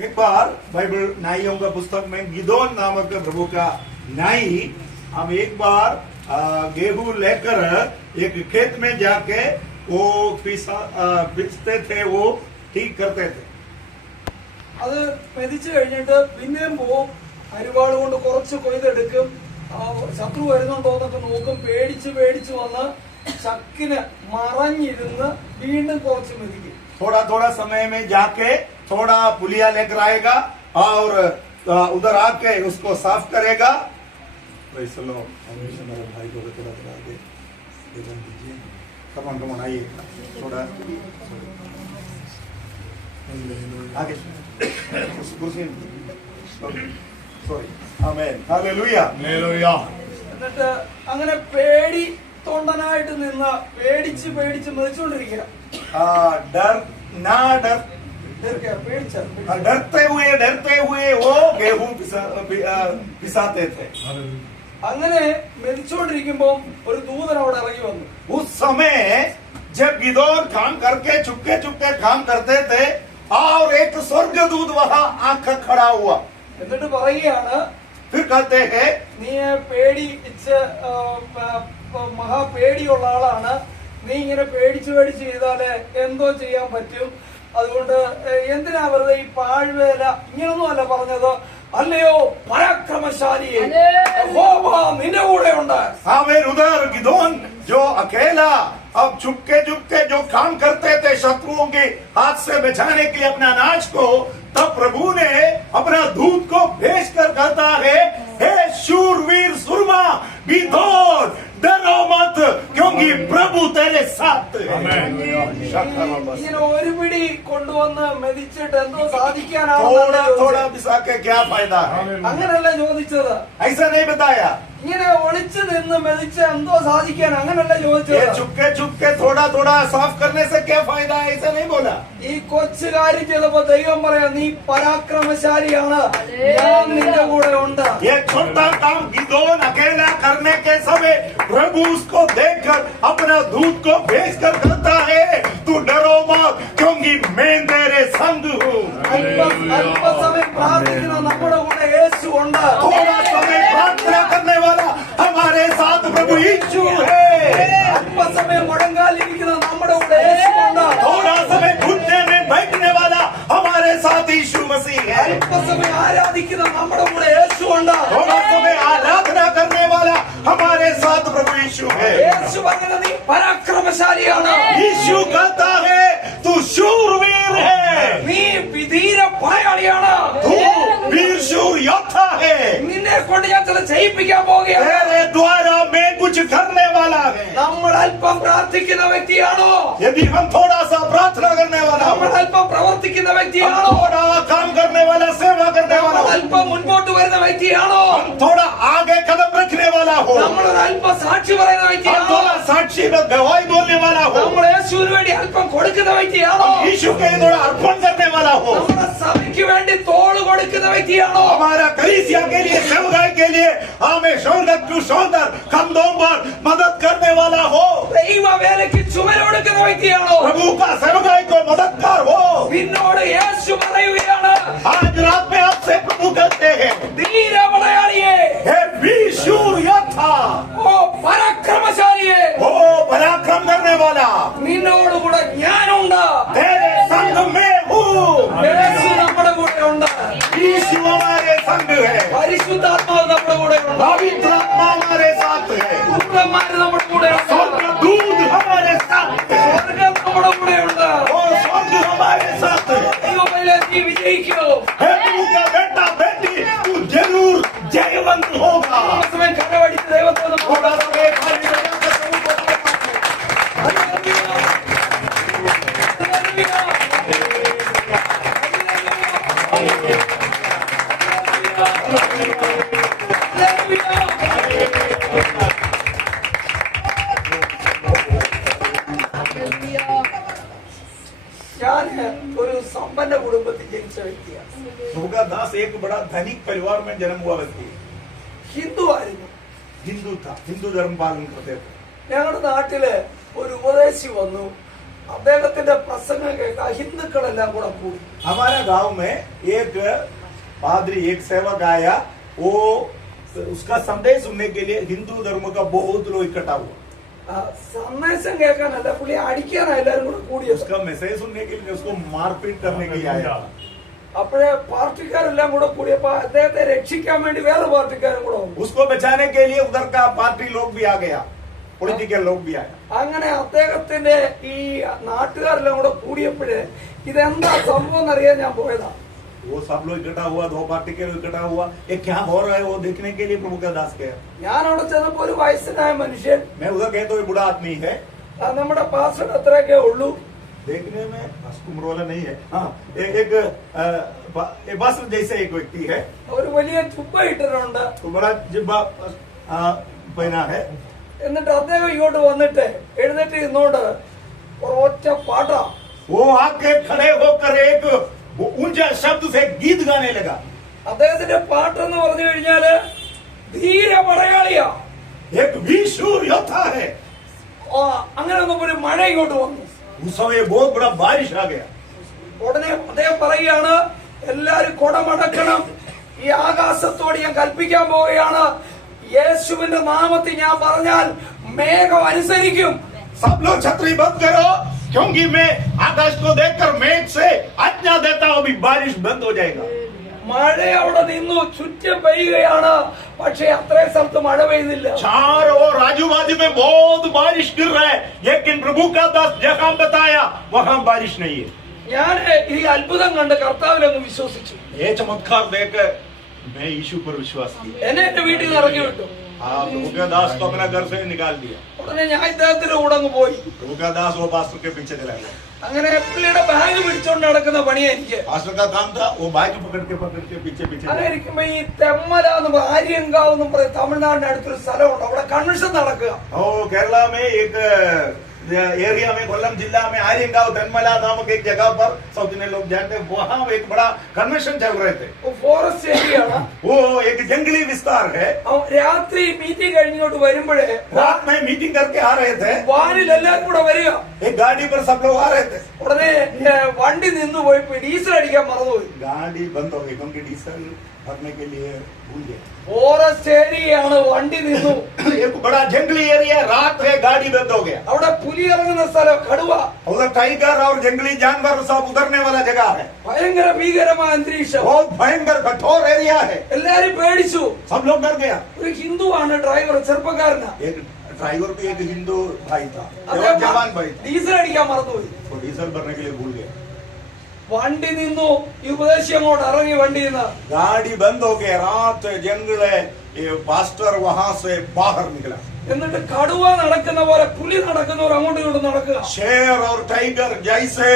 एक बार बाइबल नाइयों का पुस्तक में गिदोन नामक प्रभु का नाई हम एक बार गेहूं लेकर एक खेत में जाके वो पिसते थे, वो ठीक करते थे. അത് മെതിച്ചു കഴിഞ്ഞിട്ട് പിന്നെയും പോവും, അരിവാൾ കൊണ്ട് കുറച്ച് കൊയ്തെടുക്കും, ശത്രു വരുന്നുണ്ടോന്നൊക്കെ നോക്കും, പേടിച്ച് വന്ന് ചക്കിന് മറഞ്ഞിരുന്ന് വീണ്ടും കുറച്ച് മെതിക്കും. थोड़ा थोड़ा समय में जाके थोड़ा पुलिया लेकर आएगा और उधर आके उसको साफ करेगा. भाई चलो हमेशा मेरे भाई को थोड़ा थोड़ा आगे दीजिए. कमान आइए थोड़ा आगे कुर्सी. सॉरी. आमेन. हालेलुया. हालेलुया. എന്നിട്ട് അങ്ങനെ പേടി തൊണ്ടനായിട്ട് നിന്ന് പേടിച്ച് മെതിച്ചുകൊണ്ടിരിക്കുക. डर ना डर डरते हुए वो गेहूं पिसाते थे. അങ്ങനെ മെതിച്ചുകൊണ്ടിരിക്കുമ്പോ ഒരു ദൂതൻ അവിടെ ഇറങ്ങി വന്നു. उस समय जब गिदोन काम करके चुपके काम करते थे और एक स्वर्गदूत वहां आकर खड़ा हुआ. എന്നിട്ട് പറയുകയാണ്, फिर कहते हैं നീ പേടിച്ച് മഹാപേടിയുള്ള ആളാണ്, നീ ഇങ്ങനെ പേടിച്ച് ചെയ്താല് എന്തോ ചെയ്യാൻ പറ്റും, അതുകൊണ്ട് എന്തിനാ വെറുതെ ഈ പാഴ്വേല. ഇങ്ങനൊന്നും അല്ല പറഞ്ഞത്, അല്ലയോ പരാക്രമശാലിയെ യഹോവ നിന്റെ കൂടെ ഉണ്ട്. उधर गिदोन जो अकेला अब चुपके जो काम करते थे शत्रुओं के हाथ से बचाने के लिए अपना अनाज को, तब प्रभु ने अपना दूत को भेज कर कहता है, हे शूरवीर सुरमा गिदोन डरो मत क्योंकि प्रभु तेरे साथ है. ഇങ്ങനെ ഒരു പിടി കൊണ്ടുവന്ന് മെതിച്ചിട്ട് എന്തോ സാധിക്കാനാണ്. थोड़ा पिसा के क्या फायदा है? അങ്ങനല്ല ചോദിച്ചത്. ऐसा नहीं बताया. ഇങ്ങനെ ഒളിച്ചു നിന്ന് മെതിച്ച് എന്തോ സാധിക്കാൻ അങ്ങനല്ല ചോദിച്ചത്. चुपके थोड़ा साफ करने से क्या फायदा है? ऐसा नहीं बोला. ഈ കൊച്ചു കാര്യം ചെയ്തപ്പോ ദൈവം പറയാ, നീ പരാക്രമശാലിയാണ്, ഞാൻ നിന്റെ കൂടെ ഉണ്ട്. ये छोटा काम गिदोन अकेला करने के समय प्रभु उसको देखकर अपना दूत को भेज कर कहता है, तू डरो मत क्योंकि मैं तेरे संग हूँ. അല്പസമയം പ്രാർത്ഥിക്കുന്ന നമ്മുടെ കൂടെ യേശു ഉണ്ട്. थोड़ा समय प्रार्थना करने वाला हमारे साथ प्रभु यीशु है. അല്പസമയം മുഴങ്കാലിരിക്കുന്ന നമ്മുടെ കൂടെ യേശു ഉണ്ട്. थोड़ा समय घुटने में बैठने वाला हमारे साथ यीशु मसीह है. അല്പസമയം ആരാധിക്കുന്ന നമ്മുടെ കൂടെ യേശു ഉണ്ട്. थोड़ा समय आराधना करने वाला हमारे साथ प्रभु यीशु है. യേശു അങ്ങനെ നീ പരാക്രമശാലിയാണ്. यीशु कहता है तू शूरवीर है, നീ വിധീര പടയാളിയാണ്, तू वीर शूर योद्धा है. നിന്നെ കൊണ്ട് ഞാൻ ചില ചെയ്യിപ്പിക്കാൻ പോവുകയാണ്. तेरे द्वारा मैं कुछ करने वाला है. നമ്മൾ അല്പം പ്രാർത്ഥിക്കുന്ന വ്യക്തിയാണോ? यदि हम थोड़ा सा प्रार्थना करने वाला हो, നമ്മൾ അല്പം പ്രവർത്തിക്കുന്ന हम വ്യക്തിയാണോ? थोड़ा काम करने वाला, सेवा करने वाला നമ്മൾ हो, അല്പം മുൻപോട്ട് വരുന്ന വ്യക്തിയാണോ? हम थोड़ा आगे कदम रखने वाला हो, നമ്മൾ ഒരു അല്പം സാക്ഷി പറയുന്ന हम വ്യക്തിയാണോ? थोड़ा साक्षी में गवाही बोलने वाला हो, നമ്മൾ യേശുവിന് വേണ്ടി അല്പം കൊടുക്കുന്ന വ്യക്തിയാണോ? हम यीशु के लिए थोड़ा अर्पण करने वाला हो, നമ്മുടെ സഭയ്ക്ക് വേണ്ടി തോള് കൊടുക്കുന്ന വ്യക്തിയാണോ? हमारा कलीसिया के लिए, सेवकाई के लिए हमें शोल्डर टू शोल्डर कंधों पर मदद करने वाला हो, ദൈവ വേലയ്ക്ക് ചുമല് കൊടുക്കുന്ന വ്യക്തിയാണോ? प्रभु का सेवकाई को मददगार हो. നിന്നോട് യേശു പറയുകയാണ്, आज रात में आपसे प्रभु कहते हैं, ധീര പടയാളിയെ, हे वीर शूर योद्धा, ഓ പരാക്രമശാലിയെ, ओ पराक्रम करने वाला, നിന്നോടുകൂടെ ഞാനുണ്ട്. तेरे संग में हूँ. യേശു നമ്മുടെ കൂടെ ഉണ്ട്. यीशु हमारे संग है, പരിശുദ്ധാത്മാവ് നമ്മുടെ കൂടെ ഉണ്ട്. पवित्र आत्मा हमारे साथ है, ദൂതന്മാര് നമ്മുടെ കൂടെ ഉണ്ട്. स्वर्गदूत हमारे साथ है, സ്വർഗ്ഗം നമ്മുടെ കൂടെ ഉണ്ട്. और स्वर्ग हमारे साथ है. ദൈവമേ, നീ വിജയിക്കൂ. हे प्रभु का बेटा बेटी, तू जरूर जयवंत होगा. സമയം കരവടിച്ച് ദൈവത്തെ ഒന്ന് थोड़ा समय खाली रहना का प्रभु को ഞാൻ ഒരു സമ്പന്ന കുടുംബത്തിൽ ജനിച്ച വ്യക്തിയാണ്. दास एक बड़ा धनिक परिवार में जन्म हुआ व्यक्ति, ഹിന്ദു ആയിരുന്നു. हिंदू था, हिंदू धर्म पालन करते थे. ഞങ്ങളുടെ നാട്ടില് ഒരു ഉപദേശി വന്നു. അദ്ദേഹത്തിന്റെ പ്രസംഗം കേൾക്കാൻ ഹിന്ദുക്കളെല്ലാം കൂടെ കൂടി. हमारे गांव में एक पादरी, एक सेवक आया, वो उसका संदेश सुनने के लिए हिंदू धर्म का बहुत लोग इकट्ठा हुआ। സന്ദേശം കേൾക്കാനല്ല, പുള്ളി അടിക്കാനാ എല്ലാരും കൂടെ കൂടിയത്. उसका मैसेज सुनने के लिए, उसको मारपीट करने के लिए आया। അപ്പോഴേ പാർട്ടിക്കാരെല്ലാം കൂടെ കൂടിയപ്പോ അദ്ദേഹത്തെ രക്ഷിക്കാൻ വേണ്ടി വേറെ പാർട്ടിക്കാരും കൂടെ വന്നു. उसको बचाने के लिए उधर का पार्टी लोग भी आ गया, പൊളിറ്റിക്കൽ लोग भी आया। അങ്ങനെ അദ്ദേഹത്തിന്റെ ഈ നാട്ടുകാരെല്ലാം കൂടെ കൂടിയപ്പോഴേ ഇതെന്താ സംഭവം എന്നറിയാൻ ഞാൻ പോയതാ. वो सब लोग इकट्ठा हुआ, दो पार्टी के लोग इकट्ठा हुआ, ये क्या हो रहा है वो देखने के लिए प्रभु का दास गया। ഞാൻ അവിടെ ചെന്നപ്പോ ഒരു വയസ്സനായ മനുഷ്യൻ, मैं उधर गया तो ये बूढ़ा आदमी है, നമ്മുടെ പാസ്റ്റർ അത്രയൊക്കെ ഉള്ളൂ, देखने में उम्र वाला नहीं है, हाँ एक बस जैसे एक व्यक्ति है, ഒരു വലിയ ചുപ്പ ഇട്ടിട്ടുണ്ട്. तो बड़ा जिब्बा पहना है। എന്നിട്ട് അദ്ദേഹം ഇങ്ങോട്ട് വന്നിട്ട് എഴുന്നേറ്റ് ഇന്നോണ്ട് ഒറ്റ പാട്ടാ. वो आके खड़े होकर एक ऊंचा शब्द से गीत गाने लगा। അദ്ദേഹത്തിന്റെ പാട്ടെന്ന് പറഞ്ഞു കഴിഞ്ഞാല് ധീര പടയാളിയാ, एक वीरशूर योद्धा है। അങ്ങനെ ഒന്നും ഒരു മഴ ഇങ്ങോട്ട് വന്നു. उस समय बहुत बड़ा बारिश आ गया। ഉടനെ അദ്ദേഹം പറയുകയാണ്, എല്ലാരും കുടമടക്കണം, ഈ ആകാശത്തോട് ഞാൻ കൽപ്പിക്കാൻ പോവുകയാണ്, യേശുവിന്റെ നാമത്തിൽ ഞാൻ പറഞ്ഞാൽ മേഘം അനുസരിക്കും. सब लोग छतरी बंद करो, क्योंकि मैं आकाश को देखकर मेघ से आज्ञा देता हूं, अभी बारिश बंद हो जाएगा। മഴ അവിടെ നിന്നു, ചുറ്റും പെയ്യുകയാണ്, പക്ഷെ അത്രയും സ്ഥലത്ത് മഴ പെയ്യുന്നില്ല. चारों ओर आजू बाजू में बहुत बारिश गिर रहा है, लेकिन प्रभु का दास जहां बताया वहां बारिश नहीं है। ഞാൻ ഈ അത്ഭുതം കണ്ട് കർത്താവിലൊന്ന് വിശ്വസിച്ചു. ये चमत्कार देखकर मैं यीशु पर विश्वास किया। എന്നെ എന്റെ വീട്ടിൽ നിന്ന് ഇറക്കി വിട്ടു. प्रभु का दास को अपना घर से निकाल दिया। ഉടനെ ഞാൻ ഇദ്ദേഹത്തിന്റെ കൂടെ അങ്ങ് പോയി. प्रभु का दास वो पास्टर के पीछे चला गया। അങ്ങനെ പുള്ളിയുടെ ബാഗ് പിടിച്ചോണ്ട് നടക്കുന്ന പണിയാ എനിക്ക്. पास्टर का काम था वो बाइक पकड़ के पीछे അങ്ങനെ ഇരിക്കുമ്പോ ഈ തെമ്മല എന്ന് പറയും, ആര്യങ്കാവ് എന്ന് പറയും, തമിഴ്നാടിന്റെ അടുത്തൊരു സ്ഥലമുണ്ട്, അവിടെ കൺവെൻഷൻ നടക്കുക. ओ केरला में एक एरिया में, कोल्लम जिला में आर्यगांव तेनमला नामक एक जगह पर, साउथ इंडियन लोग जानते हैं, वहाँ एक बड़ा कन्वेंशन चल रहे थे। ഫോറസ്റ്റ് ഏരിയയാണ്. वो एक जंगली विस्तार है। രാത്രി മീറ്റിംഗ് കഴിഞ്ഞിങ്ങോട്ട് വരുമ്പോഴേ रात में मीटिंग करके आ रहे थे, വാനിൽ എല്ലാരും കൂടെ വരിക. एक गाड़ी पर सब लोग आ रहे थे। ഉടനെ വണ്ടി നിന്ന് പോയി ഡീസൽ അടിക്കാൻ മറന്നുപോയി. गाड़ी बंद हो गई क्योंकि डीजल भरने के लिए भूल गए। ഫോറസ്റ്റ് ഏരിയയാണ്, വണ്ടി നിന്നു. एक बड़ा जंगली एरिया, रात है, गाड़ी बंद हो गया। അവിടെ പുലി ഇറങ്ങുന്ന സ്ഥലം, കടുവ, उधर टाइगर और जंगली जानवर सब उतरने वाला जगह है। ഭയങ്കര ഭീകരമായ അന്തരീക്ഷം. बहुत भयंकर कठोर एरिया है। എല്ലാരും പേടിച്ചു. सब लोग डर गया। ഒരു ഹിന്ദുവാണ് ഡ്രൈവർ, ചെറുപ്പക്കാരനാ. एक ड्राइवर भी एक हिंदू भाई था, അദ്ദേഹം जवान भाई था। ഡീസൽ അടിക്കാൻ മറന്നുപോയി. वो डीजल भरने के लिए भूल गया। വണ്ടി നിന്നു. ഈ ഉപദേശി അങ്ങോട്ട് ഇറങ്ങി വണ്ടിയിൽ നിന്ന്. गाड़ी बंद हो गया, रात जंगल है, ये पास्टर वहां से बाहर निकला। എന്നിട്ട് കടുവ നടക്കുന്ന പോലെ പുലി നടക്കുന്നവർ അങ്ങോട്ടും ഇങ്ങോട്ടും നടക്കുക. शेर और टाइगर जैसे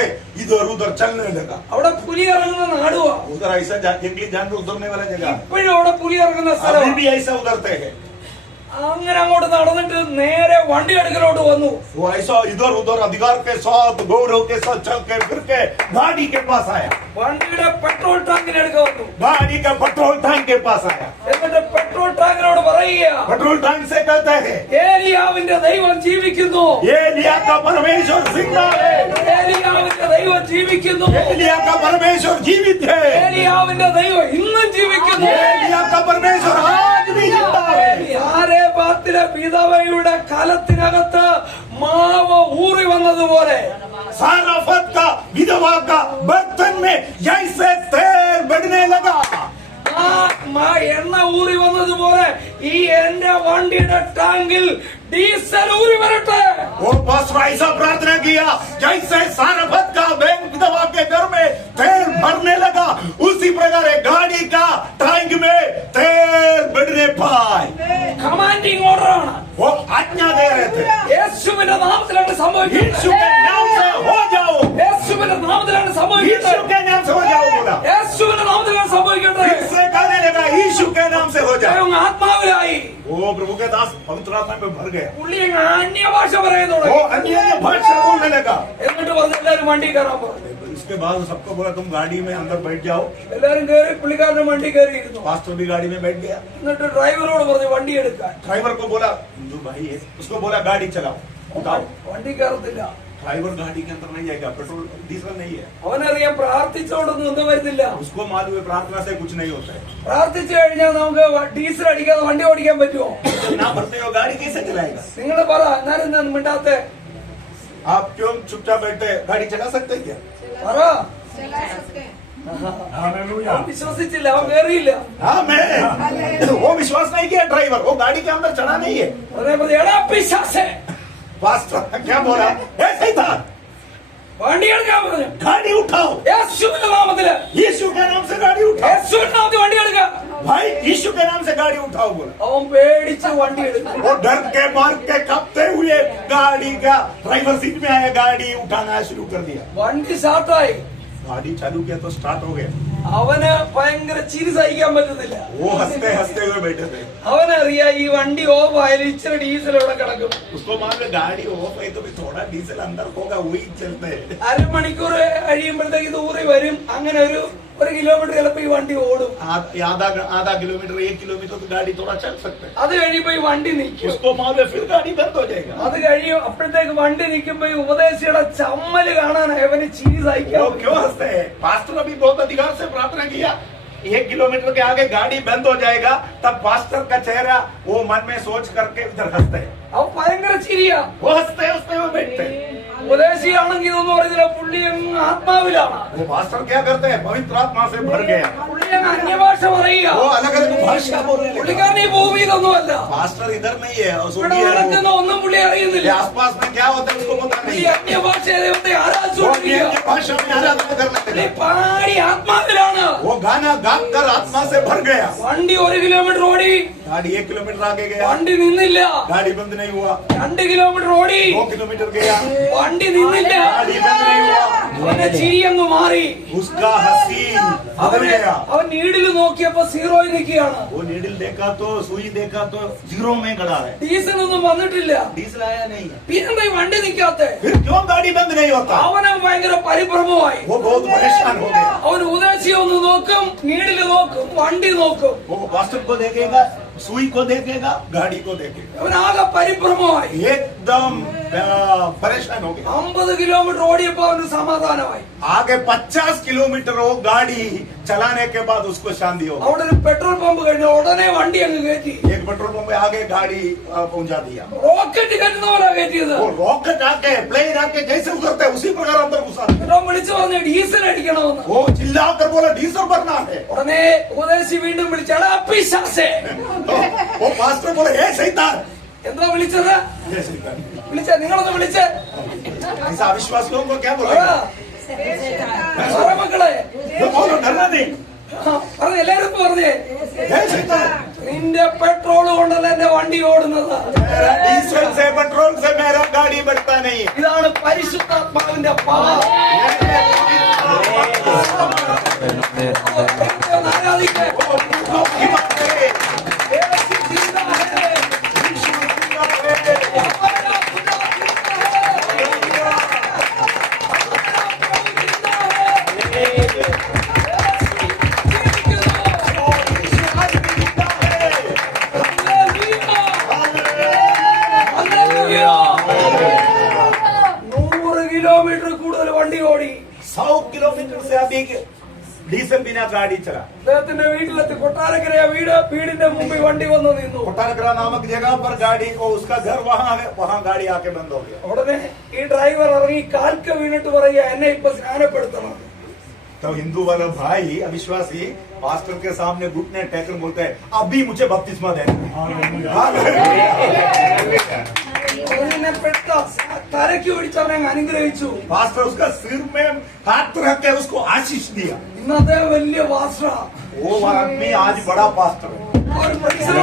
इधर उधर चलने लगा। അവിടെ പുലി ഇറങ്ങുന്ന നാടുക. उधर ऐसा जंगली जानवर उतरने वाला जगह, ഇപ്പോഴും അവിടെ പുലി ഇറങ്ങുന്ന अभी സ്ഥലം. भी ऐसा उतरते हैं। അങ്ങനെ അങ്ങോട്ട് നടന്നിട്ട് നേരെ വണ്ടി അടുക്കലോട്ട് വന്നു. वो ऐसा इधर उधर अधिकार के साथ, गौरव के साथ चल के फिर के गाड़ी के पास आया। വണ്ടിയുടെ പെട്രോൾ ടാങ്കിന് അടുക്ക വന്നു. गाड़ी का पेट्रोल टैंक के पास आया। എന്നിട്ട് പെട്രോൾ ടാങ്കിനോട് പറയുക, पेट्रोल टैंक से कहते हैं, ഏലിയാവിന്റെ ദൈവം ജീവിക്കുന്നു. एलिया का परमेश्वर जिंदा है। ഏലിയാവിന്റെ ദൈവം ജീവിക്കുന്നു. एलिया का परमेश्वर जीवित है। ഏലിയാവിന്റെ ദൈവം ഇന്നും ജീവിക്കുന്നു. एलिया का परमेश्वर आज भी जिंदा है। യാരേബാത്തിലെ വിധവയുടെ കലത്തിനകത്ത് മാവ് ഊറി വന്നതുപോലെ साराफत का विधवा का बर्तन में जैसे तेल बढ़ने लगा, എണ്ണ ഊറി വന്നതുപോലെ ഈ എന്റെ വണ്ടിയുടെ ടാങ്കിൽ ഡീസൽ ഊറി വരട്ടെ. वो पास्टर ऐसा प्रार्थना किया, जैसे साराफत का विधवा के घर में तेल भरने लगा, उसी प्रकार गाड़ी का टैंक में तेल बढ़ने पाए। കമാൻഡിങ് ഓർഡറാണ്. वो आज्ञा दे रहे थे, യേശുവിന്റെ നാമത്തിലാണ് यीशु സംഭവിക്കുന്നത്. के नाम से हो जाओ, യേശുവിന്റെ നാമത്തിലാണ് यीशु സംഭവിക്കുന്നത്. के नाम से हो जाओ बोला। യേശുവിന്റെ നാമത്തിലാണ് സംഭവിക്കുന്നത്. इससे कहने लगा, यीशु के नाम से हो जाओ। ആത്മാവിലായി वो प्रभु के दास पवित्र आत्मा में भर गया। പുള്ളി അന്യഭാഷ പറയുന്നു. वो अन्य भाषा बोलने लगा। എന്നിട്ട് പറഞ്ഞ് എല്ലാരും വണ്ടി കയറാൻ പറഞ്ഞു. इसके बाद सबको बोला, तुम गाड़ी में अंदर बैठ जाओ। എല്ലാരും കയറി, പുള്ളിക്കാരന്റെ വണ്ടി കയറിയിരുന്നു. पास्टर भी गाड़ी में बैठ गया। എന്നിട്ട് ഡ്രൈവറോട് പറഞ്ഞു വണ്ടി എടുക്കാൻ. ड्राइवर को बोला, हिंदू भाई है, उसको बोला गाड़ी चलाओ, उठाओ। വണ്ടി കയറത്തില്ല. ड्राइवर गाड़ी के अंदर नहीं आएगा, पेट्रोल डीजल नहीं है। അവനറിയാം പ്രാർത്ഥിച്ചോണ്ടൊന്നും ഒന്നും വരുന്നില്ല. उसको मालूम है प्रार्थना से कुछ नहीं होता है। പ്രാർത്ഥിച്ചു കഴിഞ്ഞാൽ നമുക്ക് ഡീസൽ അടിക്കാതെ വണ്ടി ഓടിക്കാൻ പറ്റുമോ? ना भरते हो गाड़ी कैसे चलाएगा? നിങ്ങൾ പറ, എന്നാലും എന്താ മിണ്ടാത്തെ? आप क्यों चुपचाप बैठे, गाड़ी चला सकते हैं क्या? പറ. അവൻ വിശ്വസിച്ചില്ല, അവൻ കയറിയില്ല. हाँ मैं वो विश्वास नहीं किया ड्राइवर, वो गाड़ी के अंदर चढ़ा नहीं है। എടാ പിശാചേ, पास्टर क्या बोला? ऐसे ही था, വണ്ടി എടുക്കാൻ പറഞ്ഞു. गाड़ी उठाओ, യേശുവിന്റെ നാമത്തില്, यीशु के नाम से गाड़ी उठाओ, യേശുവിന്റെ നാമത്തിൽ വണ്ടി എടുക്കാം. भाई यीशु के नाम से गाड़ी उठाओ बोला। അവൻ പേടിച്ച് വണ്ടി എടുക്കും. वो डर के मार के कांपते हुए गाड़ी का ड्राइवर सीट में आया, गाड़ी उठाना शुरू कर दिया। വണ്ടി സ്റ്റാർട്ടായി. गाड़ी चालू किया तो स्टार्ट हो गया। അവന് ഭയങ്കര ചിരി സഹിക്കാൻ പറ്റുന്നില്ല. वो हंसते हंसते हुए बैठे थे। അവനറിയാ ഈ വണ്ടി ഓഫ് ആയാലും ഇച്ചിരി ഡീസൽ ഇവിടെ കിടക്കും. उसको मान लो गाड़ी ऑफ है तो भी थोड़ा डीजल अंदर होगा, वही चलते हैं। അരമണിക്കൂർ കഴിയുമ്പോഴത്തേക്ക് ദൂരെ വരും. അങ്ങനെ ഒരു കിലോമീറ്റർ ചിലപ്പോ ഈ വണ്ടി ഓടും. आधा किलोमीटर 1 किलोमीटर तो गाड़ी थोड़ा चल सकते है। അത് കഴിയുമ്പോ ഈ വണ്ടി നിൽക്കും. उसको मान लो फिर गाड़ी बंद हो जाएगा। അത് കഴിയും. അപ്പോഴത്തേക്ക് വണ്ടി നിൽക്കുമ്പോ ഈ ഉപദേശിയുടെ ചമ്മല് കാണാൻ അവന് ചിരി वो സഹിക്കാൻ. क्यों हंसते हैं? पास्टर अभी बहुत अधिकार से प्रार्थना किया, 1 किलोमीटर के आगे गाड़ी बंद हो जाएगा, तब पास्टर का चेहरा वो मन में सोच करके इधर हंसते हैं। അവൻ ഭയങ്കര ചിരിയാ. वो हंसते हुए बैठते हैं। ഉപദേശിയാണെങ്കിൽ ഇതൊന്നും പറയുന്നില്ല, പുള്ളി അങ്ങ് ആത്മാവിലാണ്. वो पास्टर क्या करते हैं? पवित्र आत्मा से भर गया, പുള്ളി അങ്ങ് അന്യഭാഷ പറയുക. वो अलग अलग भाषा बोलने लगा। പുള്ളിക്കാരൻ ഈ ഭൂമിയിലൊന്നുമല്ല. पास्टर इधर नहीं है, ഇവിടെ स्वर्गीय है वो। നടക്കുന്ന ഒന്നും പുള്ളി അറിയുന്നില്ല. ये आसपास में क्या होता है उसको पता ഈ नहीं है। അന്യഭാഷ ദൈവത്തെ वो ആരാധിച്ചുകൊണ്ടിരിക്കുക. अन्य भाषा में आराधना करने പുള്ളി लगा। പാടി ആത്മാവിലാണ്. वो गाना गाकर आत्मा से भर गया। വണ്ടി 1 കിലോമീറ്റർ ഓടി. गाड़ी 1 किलोमीटर आगे गया, വണ്ടി നിന്നില്ല. गाड़ी बंद नहीं हुआ। 2 കിലോമീറ്റർ ഓടി. 2 किलोमीटर गया, വണ്ടി നിന്നില്ല. गाड़ी बंद नहीं हुआ। അവന്റെ ചിരി അങ്ങ് മാറി. उसका हसीन बदल गया। അവൻ നീഡിൽ നോക്കിയപ്പോ സീറോയിൽ നിൽക്കുകയാണ്. वो नीडल देखा तो सुई देखा तो जीरो में खड़ा है, ഡീസൽ ഒന്നും വന്നിട്ടില്ല. डीजल आया नहीं है। പിന്നെന്താ ഈ വണ്ടി നിൽക്കാത്തെ? फिर क्यों गाड़ी बंद नहीं होता? അവന് ഭയങ്കര പരിഭ്രമമായി. वो बहुत परेशान हो गया। അവൻ ഉദാശി ഒന്ന് നോക്കും, നീഡില് നോക്കും, വണ്ടി നോക്കും. वो पास्टर को देखेगा, सुई को देखेगा, गाड़ी को देखेगा, അവൻ ആകെ പരിഭ്രമമായി. एकदम परेशान हो गया। 50 കിലോമീറ്റർ ഓടിയപ്പോ അവന് സമാധാനമായി. आगे 50 किलोमीटर वो गाड़ी चलाने के बाद उसको शांति हो गई। അവിടെ ഒരു പെട്രോൾ പമ്പ് കഴിഞ്ഞ ഉടനെ വണ്ടി അങ്ങ് കയറ്റി. एक पेट्रोल पंप पे आगे गाड़ी पहुंचा दिया। റോക്കറ്റ് കയറ്റുന്ന പോലെ കയറ്റിയത്. वो रॉकेट आके प्लेन आके जैसे उतरते हैं उसी प्रकार अंदर घुसा दिया। എന്നിട്ട് അവൻ വിളിച്ചു പറഞ്ഞു ഡീസൽ അടിക്കണമെന്ന്. वो चिल्लाकर बोला डीजल भरना है। ഉടനെ ഉപദേശി വീണ്ടും വിളിച്ചാടാ പിശാചേ. तो वो पास्टर बोले हे शैतान, എന്താ വിളിച്ചത്? हे शैतान। വിളിച്ച നിങ്ങളൊന്ന് വിളിച്ചേ. ऐसा अविश्वास लोगों को क्या പറ. बोला? പറ മക്കളെ. वो बोलो डरना नहीं, പറഞ്ഞു എല്ലാരും പറഞ്ഞേ. हे शैतान, നിന്റെ പെട്രോൾ കൊണ്ടല്ല എന്റെ വണ്ടി ഓടുന്നത്. मेरा डीजल से पेट्रोल से मेरा गाड़ी बढ़ता नहीं है। ഇതാണ് പരിശുദ്ധാത്മാവിന്റെ പവർ. ആരാധിക്കേ. യേശു ജിന്ദാഹേ. കിലോമീറ്റർ കൂടുതൽ വണ്ടി ഓടി. 100 किलोमीटर से अधिक डीजल बिना गाड़ी चला। അദ്ദേഹത്തിന്റെ വീട്ടിലെത്തി. കൊട്ടാരക്കര വീടിന്റെ മുമ്പിൽ വണ്ടി വന്ന് നിന്നു. कोटारकरा नामक जगह पर गाड़ी को, उसका घर वहाँ है, वहाँ गाड़ी आके बंद हो गया। ഉടനെ ഈ ഡ്രൈവർ ഇറങ്ങി കാൽക്ക വീണിട്ട് പറയുക എന്നെ ഇപ്പൊ സ്നാനപ്പെടുത്തണം. तो हिंदू वाला भाई अविश्वासी पास्टर के सामने घुटने टेककर बोलता है अभी मुझे बपतिस्मा देना। ഉടനെ പെട്ട തലയ്ക്ക് പിടിച്ച് അവനെ അങ്ങ് അനുഗ്രഹിച്ചു. पास्टर उसका सिर में हाथ रख के उसको आशीष दिया। ഇന്നത്തെ വലിയ വാസ്ത്ര. वो आदमी आज बड़ा पास्टर है। ഒരു പരിസരം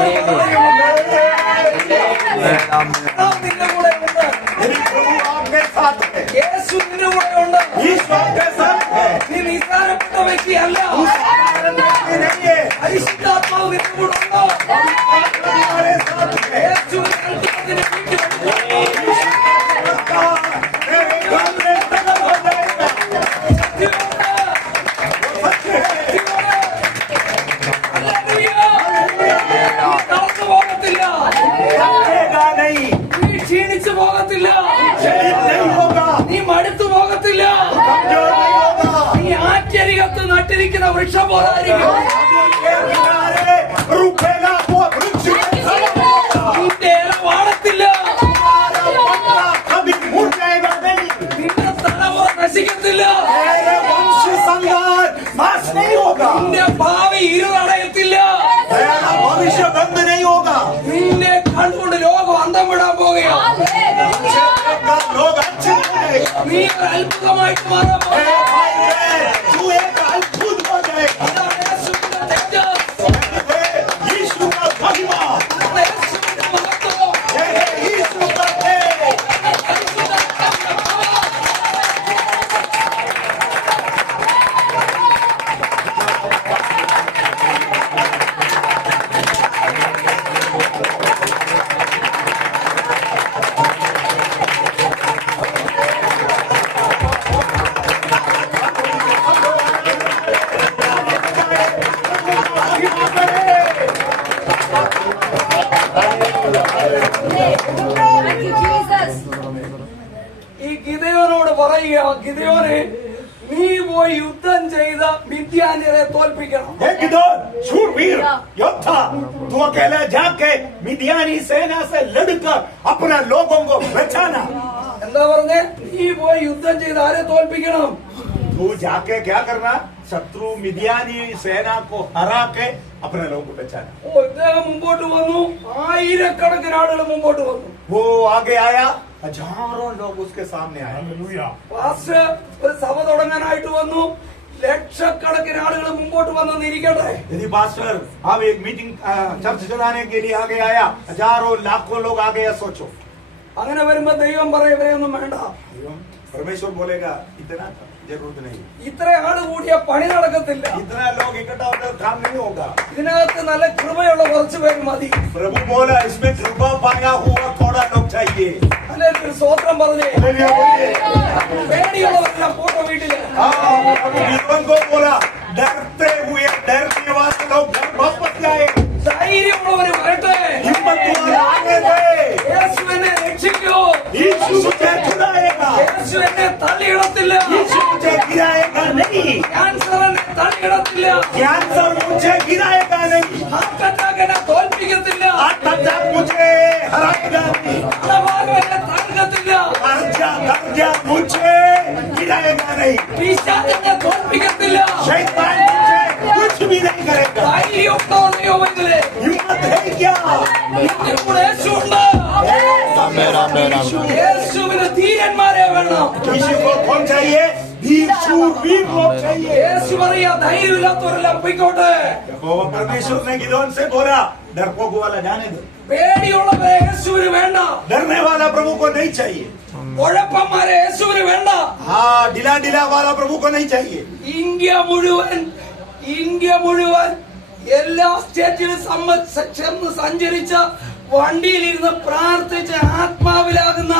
നിന്റെ കൂടെ ഉണ്ട്. मेरी प्रभु आपके साथ है, യേശു നിന്റെ കൂടെ ഉണ്ട്. यीशु आपके साथ है। നീ നിസ്സാരപ്പെട്ട വ്യക്തിയല്ല. साधारण व्यक्ति नहीं है, പരിശുദ്ധാത്മാവ് നിന്റെ കൂടെ ഉണ്ട്. हमारे साथ है। യേശു അത്ഭുതത്തിന് तेरे घर में प्रकट हो जाएगा। പോകത്തില്ല. भागेगा नहीं, നീ ക്ഷീണിച്ചു പോകത്തില്ല. शरीर नहीं होगा, നീ വൃക്ഷം പോലായിരിക്കും. നിന്റെ ഇല വാടത്തില്ല, നിന്റെ തലമുറ നശിക്കത്തില്ല, നിന്റെ ഭാവി ഇരുളടയത്തില്ല, നിന്നെ കണ്ടുകൊണ്ട് ലോകം അന്തം വിടാൻ പോകുകയാണ്. നീ ഒരു അത്ഭുതമായിട്ട് മാറാൻ പോകുകയാണ്. ഈ ഗിദെയോനോട് പറയുക, ഗിദെയോനെ നീ പോയി യുദ്ധം ചെയ്ത മിദ്യാന്യരെ തോൽപ്പിക്കണം. शूरवीर योद्धा, तू अकेला जाके मिद्यानी सेना से लड़कर अपना लोगों को बचाना. എന്താ പറഞ്ഞേ? നീ പോയി യുദ്ധം ചെയ്ത് ആരെ തോൽപ്പിക്കണം? तू जाके क्या करना? शत्रु मिद्यानी सेना को हरा के अपने लोगों को बचाना. ഓ, ഇദ്ദേഹം മുമ്പോട്ട് വന്നു, ആയിരക്കണക്കിന് ആളുകൾ മുമ്പോട്ട് വന്നു. वो आगे आया, हजारों लोग उसके सामने आए. പാസ്റ്റർ ഒരു സഭ തുടങ്ങാനായിട്ട് വന്നു, ലക്ഷക്കണക്കിന് ആളുകൾ മുമ്പോട്ട് വന്നിരിക്കട്ടെ. यदि पास्टर अब एक मीटिंग चर्च चलाने के लिए आगे आया, हजारों लाखों लोग आ गए, सोचो. അങ്ങനെ വരുമ്പോ ദൈവം പറയും ഇവരെയൊന്നും വേണ്ട, परमेश्वर बोलेगा इतना जरूरत नहीं, ഇത്ര ആള് കൂടിയ പണി നടക്കത്തില്ല, इतना लोग इकट्ठा होकर काम नहीं होगा. ഇതിനകത്ത് നല്ല കൃപയുള്ള കുറച്ച് പേര് മതി. प्रभु बोला इसमें कृपा पाया हुआ थोड़ा लोग चाहिए. അല്ലെങ്കിൽ ഒരു സ്വോത്രം പറഞ്ഞേ. हालेलुया बोलिए. പേടിയുള്ളവരെല്ലാം പോട്ടോ വീട്ടില്. जीवन को बोला डरते हुए डरने वाले लोग घर वापस जाए. ധൈര്യമുള്ളവര് വരട്ടെ. हिम्मत वाले आगे गए. യേശു എന്നെ രക്ഷിക്കൂ, यीशु मुझे छुड़ाएगा, യേശു എന്നെ തള്ളിയിടത്തില്ല, यीशु मुझे गिराएगा नहीं, ക്യാൻസർ എന്നെ തള്ളിയിടത്തില്ല, कैंसर मुझे गिराएगा नहीं, ഹാർട്ട് അറ്റാക്ക് എന്നെ തോൽപ്പിക്കത്തില്ല, हार्ट अटैक मुझे हराएगा नहीं, അണവാദം എന്നെ തകർക്കത്തില്ല, कर्जा मुझे गिराएगा नहीं, പിശാച് എന്നെ തോൽപ്പിക്കത്തില്ല. शैतान मुझे कुछ भी नहीं करेगा. ധൈര്യമുണ്ടോ വീട്ടില്? हिम्मत है क्या? നിന്റെ കൂടെ യേശുണ്ട്. യേശുവിന് ധീരന്മാരെ വേണം. यीशु को कौन चाहिए? वीर शूरवीर लोग चाहिए. യേശു പറയാ ധൈര്യമില്ലാത്തവരെല്ലാം പൊയ്ക്കോട്ടെ. वो परमेश्वर ने गिदोन से बोला डरपोक वाला जाने दो, പേടിയുള്ളവരെ യേശുവിന് വേണ്ട, डरने वाला प्रभु को नहीं चाहिए. ഉഴപ്പന്മാരെ യേശുവിന് വേണ്ട. हाँ, ढिला ढिला वाला प्रभु को नहीं चाहिए. ഇന്ത്യ മുഴുവൻ എല്ലാ സ്റ്റേറ്റിലും ചെന്ന് സഞ്ചരിച്ച വണ്ടിയിലിരുന്ന് പ്രാർത്ഥിച്ച് ആത്മാവിലാകുന്ന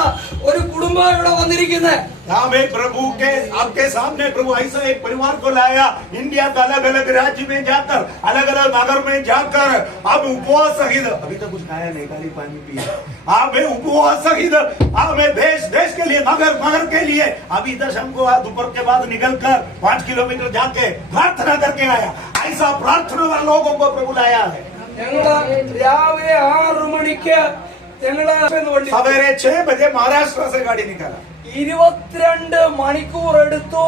ഒരു കുടുംബം ഇവിടെ വന്നിരിക്കുന്നത്. हमें प्रभु के आपके सामने प्रभु ऐसा एक परिवार को लाया, इंडिया का अलग अलग राज्य में जाकर, अलग अलग नगर में जाकर, अब उपवास सहित, अभी तक कुछ खाया नहीं, खाली पानी पिया, हमें उपवास सहित, हमें देश के लिए, मगर के लिए, अभी इधर शाम को दोपहर के बाद निकलकर 5 किलोमीटर जाके प्रार्थना करके आया. ऐसा प्रार्थना वाले लोगों को प्रभु लाया है. ഞങ്ങള് രാവിലെ 6 മണിക്ക് ഞങ്ങള് सवेरे 6 बजे महाराष्ट्र से गाड़ी निकाला. 22 മണിക്കൂർ എടുത്തു.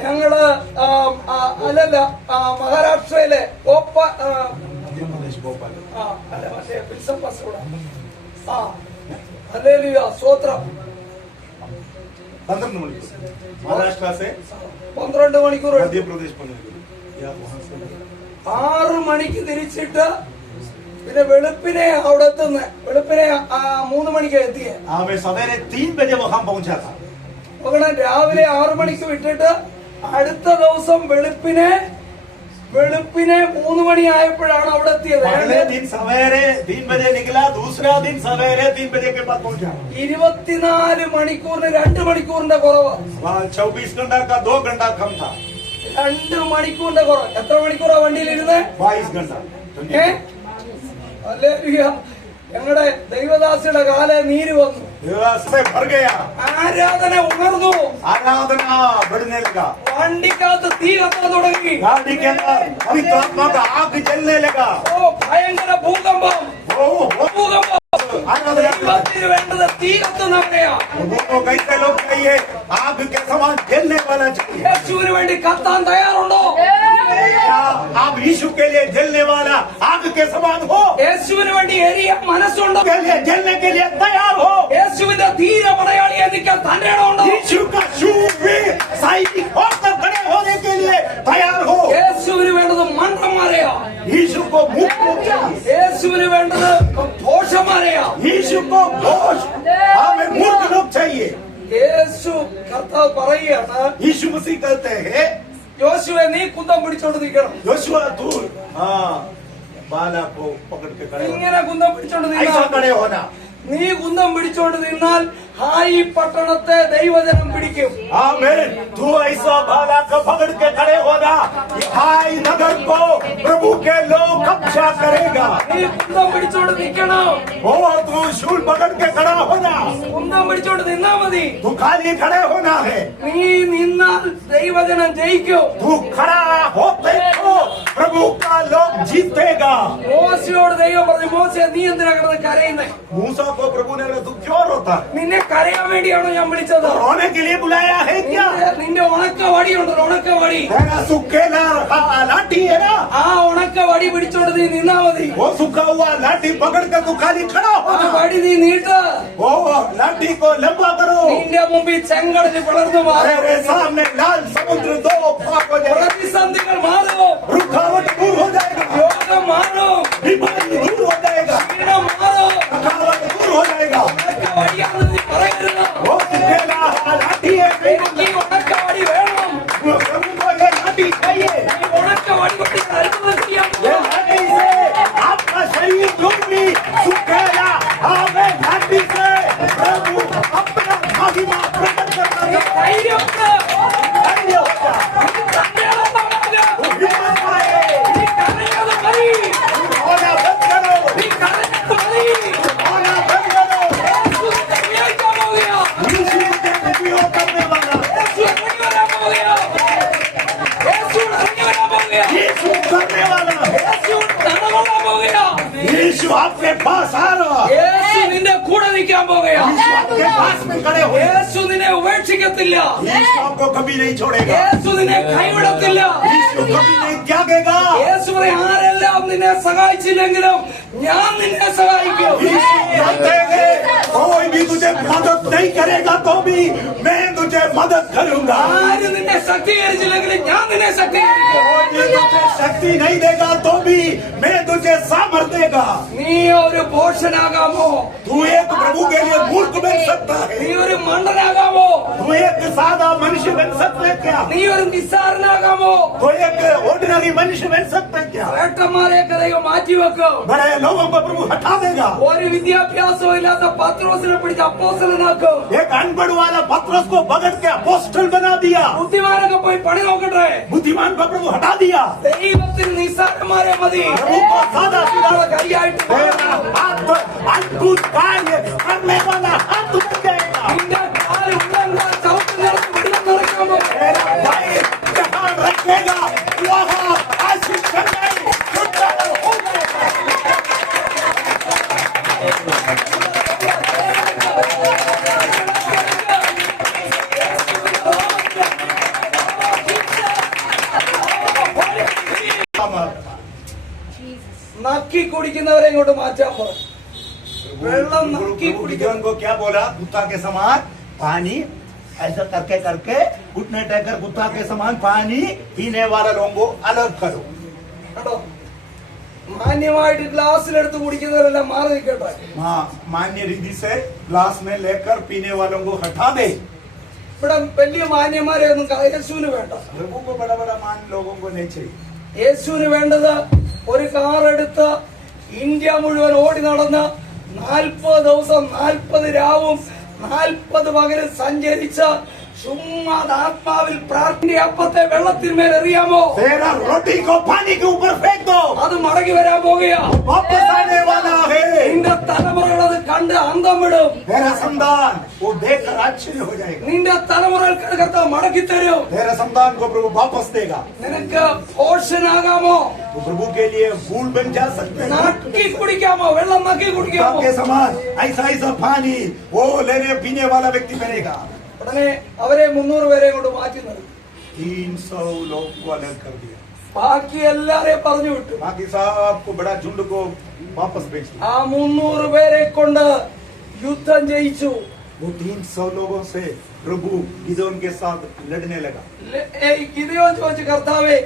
ഞങ്ങള് മഹാരാഷ്ട്രയിലെ സ്വോത്രം 12 मणिकूर महाराष्ट्र से 12 മണിക്കൂർ मध्य प्रदेश पहुंचे. 6 മണിക്ക് തിരിച്ചിട്ട് പിന്നെ വെളുപ്പിനെ അവിടെ എത്തുന്ന വെളുപ്പിനെ 3 മണിക്ക് എത്തിയ. हमें सवेरे 3 बजे वहां पहुंचा था. മകളെ രാവിലെ 6 മണിക്ക് വിട്ടിട്ട് അടുത്ത ദിവസം വെളുപ്പിനെ 3 മണിയായപ്പോഴാണ് അവിടെ എത്തിയത്. पहले दिन सवेरे 3 बजे निकला, दूसरा दिन सवेरे 3 बजे के बाद पहुंचा. 24 മണിക്കൂറിന് 2 മണിക്കൂറിന്റെ കുറവ്. 24 घंटा का 2 घंटा कम था. 2 മണിക്കൂറിന്റെ കുറവ്. എത്ര മണിക്കൂറാ വണ്ടിയിലിരുന്ന്? 22 घंटा. ഞങ്ങളുടെ ദൈവദാസിയുടെ കാലെ നീര് വന്നു. से भर गया, ആരാധന ഉണർന്നു. आराधना बढ़ने लगा, വണ്ടിക്കകത്ത് തീ കത്താൻ തുടങ്ങി. गाड़ी के अंदर पवित्र आत्मा का आग जलने लगा। ഓ ഭയങ്കര ഭൂകമ്പം. ഭൂകമ്പം. ദൈവത്തിന് വേണ്ടത് തീ കത്തുന്നവരെയാ. वो कैसे लोग चाहिए, आग के समान जलने वाला चाहिए। യേശുവിന് വേണ്ടി കത്താൻ തയ്യാറുണ്ടോ? क्या आप यीशु के लिए जलने वाला आग के समान हो? യേശുവിന് വേണ്ടി എരിയാൻ മനസ്സുണ്ടോ? के लिए जलने के लिए तैयार हो? യേശുവിന്റെ ധീര പടയാളിയെ നിൽക്കാൻ തന്റെ ഇടമുണ്ടോ? यीशु का शूरवीर सैनिक होकर खड़े होने के लिए तैयार हो? യേശുവിന് വേണ്ടത് മന്ത്രന്മാരെയാ. यीशु को मूर्ख लोग चाहिए, യേശുവിന് വേണ്ടത് ഭോഷന്മാരെയാ. यीशु को घोष, हमें मूर्ख लोग चाहिए। യേശു കർത്താവ് പറയുകയാണ്, यीशु मसीह कहते हैं, യോശുവെ നീ കുന്തം പിടിച്ചോണ്ട് നിൽക്കണം. योशुआ तू हाँ बाला को पकड़ के खड़े होना, ഇങ്ങനെ കുന്തം പിടിച്ചോണ്ട് ऐसा നിന്നാൽ खड़े होना। നീ കുന്തം പിടിച്ചോണ്ട് നിന്നാൽ ഈ പട്ടണത്തെ ദൈവജനം പിടിക്കും. आमीन। तू ऐसा बाला को पकड़ के खड़े होना, हाय नगर को प्रभु के लोग कब्जा करेगा। നീ കുന്തം പിടിച്ചോണ്ട് നിൽക്കണം. ओ तू शूल पकड़ के खड़ा होना, കുന്തം പിടിച്ചോണ്ട് നിന്നാ മതി. तू खाली खड़े होना है। നീ നിന്നാൽ ദൈവജനം ജയിക്കും. तू खड़ा होते हो प्रभु का लोग जीतेगा। മോശയോട് ദൈവം പറഞ്ഞു, മോശ നീ എന്തിനാ കിടന്ന് കരയുന്നേ? मूसा को प्रभु ने बोला, तू क्यों रोता है? നിന്നെ കരയാൻ വേണ്ടിയാണോ ഞാൻ വിളിച്ചത്? रोने के लिए बुलाया है क्या? നിന്റെ ഉണക്ക വടിയുണ്ടല്ലോ, ഉണക്ക വടി. तेरा सुखेला लाठी है ना, ആ ഉണക്ക വടി പിടിച്ചോണ്ട് നീ നിന്നാ മതി. वो सूखा हुआ लाठी पकड़ कर तू खाली खड़ा ആ होना। വടി നീ നീട്ട്. वो लाठी को लंबा करो, നിന്റെ മുമ്പിൽ ചെങ്കടല് പിളർന്നു മാറും. तेरे सामने लाल समुद्र दो भाग हो जाएगा, പ്രതിസന്ധികൾ മാറും. रुकावट दूर हो जाएगा, രോഗം മാറും. बीमारी दूर हो जाएगा, ക്ഷീണം മാറും. थकावट दूर हो जाएगा। ഉണക്ക വടിയാണെന്ന് നീ പറയരുത്. वो सुखेला लाठी है, എനിക്ക് ഈ ഉണക്ക വടി വേണം. प्रभु को ये लाठी चाहिए। ഈ ഉണക്ക വടി കൊണ്ട് ഞാൻ അത്ഭുതം ചെയ്യാൻ ये പോകുന്നു. लाठी से आपका शरीर जो भी सुखेला, हमें लाठी से प्रभु अपना महिमा प्रकट करना നീ चाहता है। ധൈര്യമുണ്ട്. धैर्य हो जा, കരയാതെ तू हिम्मत पाए, നീ കരയാതെ മതി. होना बंद करो, നീ കരയാതെ മതി. होना बंद करो। യേശു നിന്നെ ഉപയോഗിക്കാൻ പോവുകയാ. यीशु के उपयोग करने वाला, യേശു ഇറങ്ങി വരാൻ പോവുകയാ. യേശു ഇറങ്ങി വരാൻ പോവുകയാ. यीशु करने वाला, യേശു നടകൊള്ളാൻ പോവുകയാ. यीशु आपके पास आ रहा, യേശു നിന്റെ കൂടെ നിൽക്കാൻ പോവുകയാ. यीशु आपके पास में खड़े हो, യേശു നിന്നെ ഉപേക്ഷിക്കത്തില്ല. यीशु आपको कभी नहीं छोड़ेगा, യേശു നിന്നെ കൈവിടത്തില്ല. यीशु कभी नहीं त्यागेगा। യേശു പറയും, ആരെല്ലാം നിന്നെ സഹായിച്ചില്ലെങ്കിലും ഞാൻ നിന്നെ സഹായിക്കും. यीशु कहते हैं, कोई भी तुझे मदद नहीं करेगा तो भी मैं तुझे मदद करूंगा। ആര് നിന്നെ ശക്തീകരിച്ചില്ലെങ്കിലും ഞാൻ നിന്നെ ശക്തീകരിക്കും. कोई भी तुझे शक्ति नहीं देगा तो भी मैं तुझे सामर्थ देगा। നീ ഒരു ഭോഷനാകാമോ? तू एक प्रभु के लिए मूर्ख बन सकता നീ है, ഒരു മണ്ടനാകാമോ? तू एक सादा मनुष्य बन सकता है क्या? നീ ഒരു നിസ്സാരനാകാമോ? तो एक ऑर्डिनरी मनुष्य बन सकता है क्या? ശ്രേഷ്ഠന്മാരെയൊക്കെ ദൈവം മാറ്റിവെക്കും. बड़े लोगों को प्रभु हटा देगा। ഒരു വിദ്യാഭ്യാസവും ഇല്ലാത്ത പത്രോസിനെ പിടിച്ച് അപ്പോസ്തലനാക്കും. एक अनपढ़ वाला पतरस को पकड़ के अपोस्टल बना दिया, ബുദ്ധിമാനൊക്കെ പോയി പണി നോക്കട്ടെ. बुद्धिमान को प्रभु हटा दिया। ദൈവത്തിന് നിസ്സാരന്മാരെ മതി. प्रभु को सादा सीधा കൈയായിട്ട് तेरा हाथ अद्भुत कार्य करने वाला हाथ बन जाएगा। നിന്റെ കാല് ഉള്ളങ്കാൽ ചവിട്ടി നിറച്ച് വെള്ളം നിറയ്ക്കാൻ പോകും. तेरा भाई जहाँ रखेगा वहाँ आशीष करने छुटकारा हो जाएगा। നക്കി കുടിക്കുന്നവരെ ഇങ്ങോട്ട് മാറ്റാൻ പറ. വെള്ളം നക്കി प्रभु കുടിക്കാൻ. गिदोन को क्या बोला? कुत्ता के समान पानी ऐसा करके करके घुटने टेकर कुत्ता के समान पानी पीने वाले लोगों को अलग करो। കേട്ടോ, മാന്യമായിട്ട് ഗ്ലാസ്സിലെടുത്ത് കുടിക്കുന്നവരെല്ലാം മാറി നിൽക്കട്ടെ. हाँ, मान्य रीति से ग्लास में लेकर पीने वालों को हटा दे। ഇവിടെ വലിയ മാന്യന്മാരെ ഒന്നും യേശുവിന് വേണ്ട. प्रभु को बड़ा बड़ा मान लोगों को नहीं चाहिए। യേശുവിന് വേണ്ടത് ഒരു കാർ എടുത്ത് ഇന്ത്യ മുഴുവൻ ഓടി നടന്ന് 40 ദിവസം 40 രാവും 40 പകലും സഞ്ചരിച്ച് ചുമ്മാ ആത്മാവിൽ പ്രാർത്ഥന അപ്പത്തെ വെള്ളത്തിന്മേൽ എറിയാമോ? तेरा रोटी को पानी के ऊपर फेंक दो, അത് മടങ്ങി വരാൻ പോകുകയാ. वापस आने वाला है। നിന്റെ തലമുറകൾ അത് കണ്ട് അന്തം വിടും. तेरा संतान वो देखकर आश्चर्य हो जाएगा. നിന്റെ തലമുറകൾക്ക് കർത്താവ് മടക്കി തരും. तेरा संतान को प्रभु वापस देगा. നിനക്ക് പോഷനാകാമോ? तो प्रभु के लिए फूल बन जा सकते हैं. നക്കി കുടിക്കാമോ? വെള്ളം നക്കി കുടിക്കാമോ? आपके समान ऐसा ऐसा पानी वो लेने पीने वाला व्यक्ति बनेगा. ഉടനെ അവരെ 300 പേരെ കൊണ്ട് മാറ്റി നിർത്തി. 300 लोग को अलग कर दिया. ബാക്കി എല്ലാരെയും പറഞ്ഞു വിട്ടു. बाकी सबको बड़ा झुंड को वापस भेज दिया. ആ 300 പേരെ കൊണ്ട് യുദ്ധം ജയിച്ചു. वो 300 लोगों से प्रभु गिदोन के साथ लड़ने लगा. ഗിദെയോൻ ചോദിച്ചു, കർത്താവേ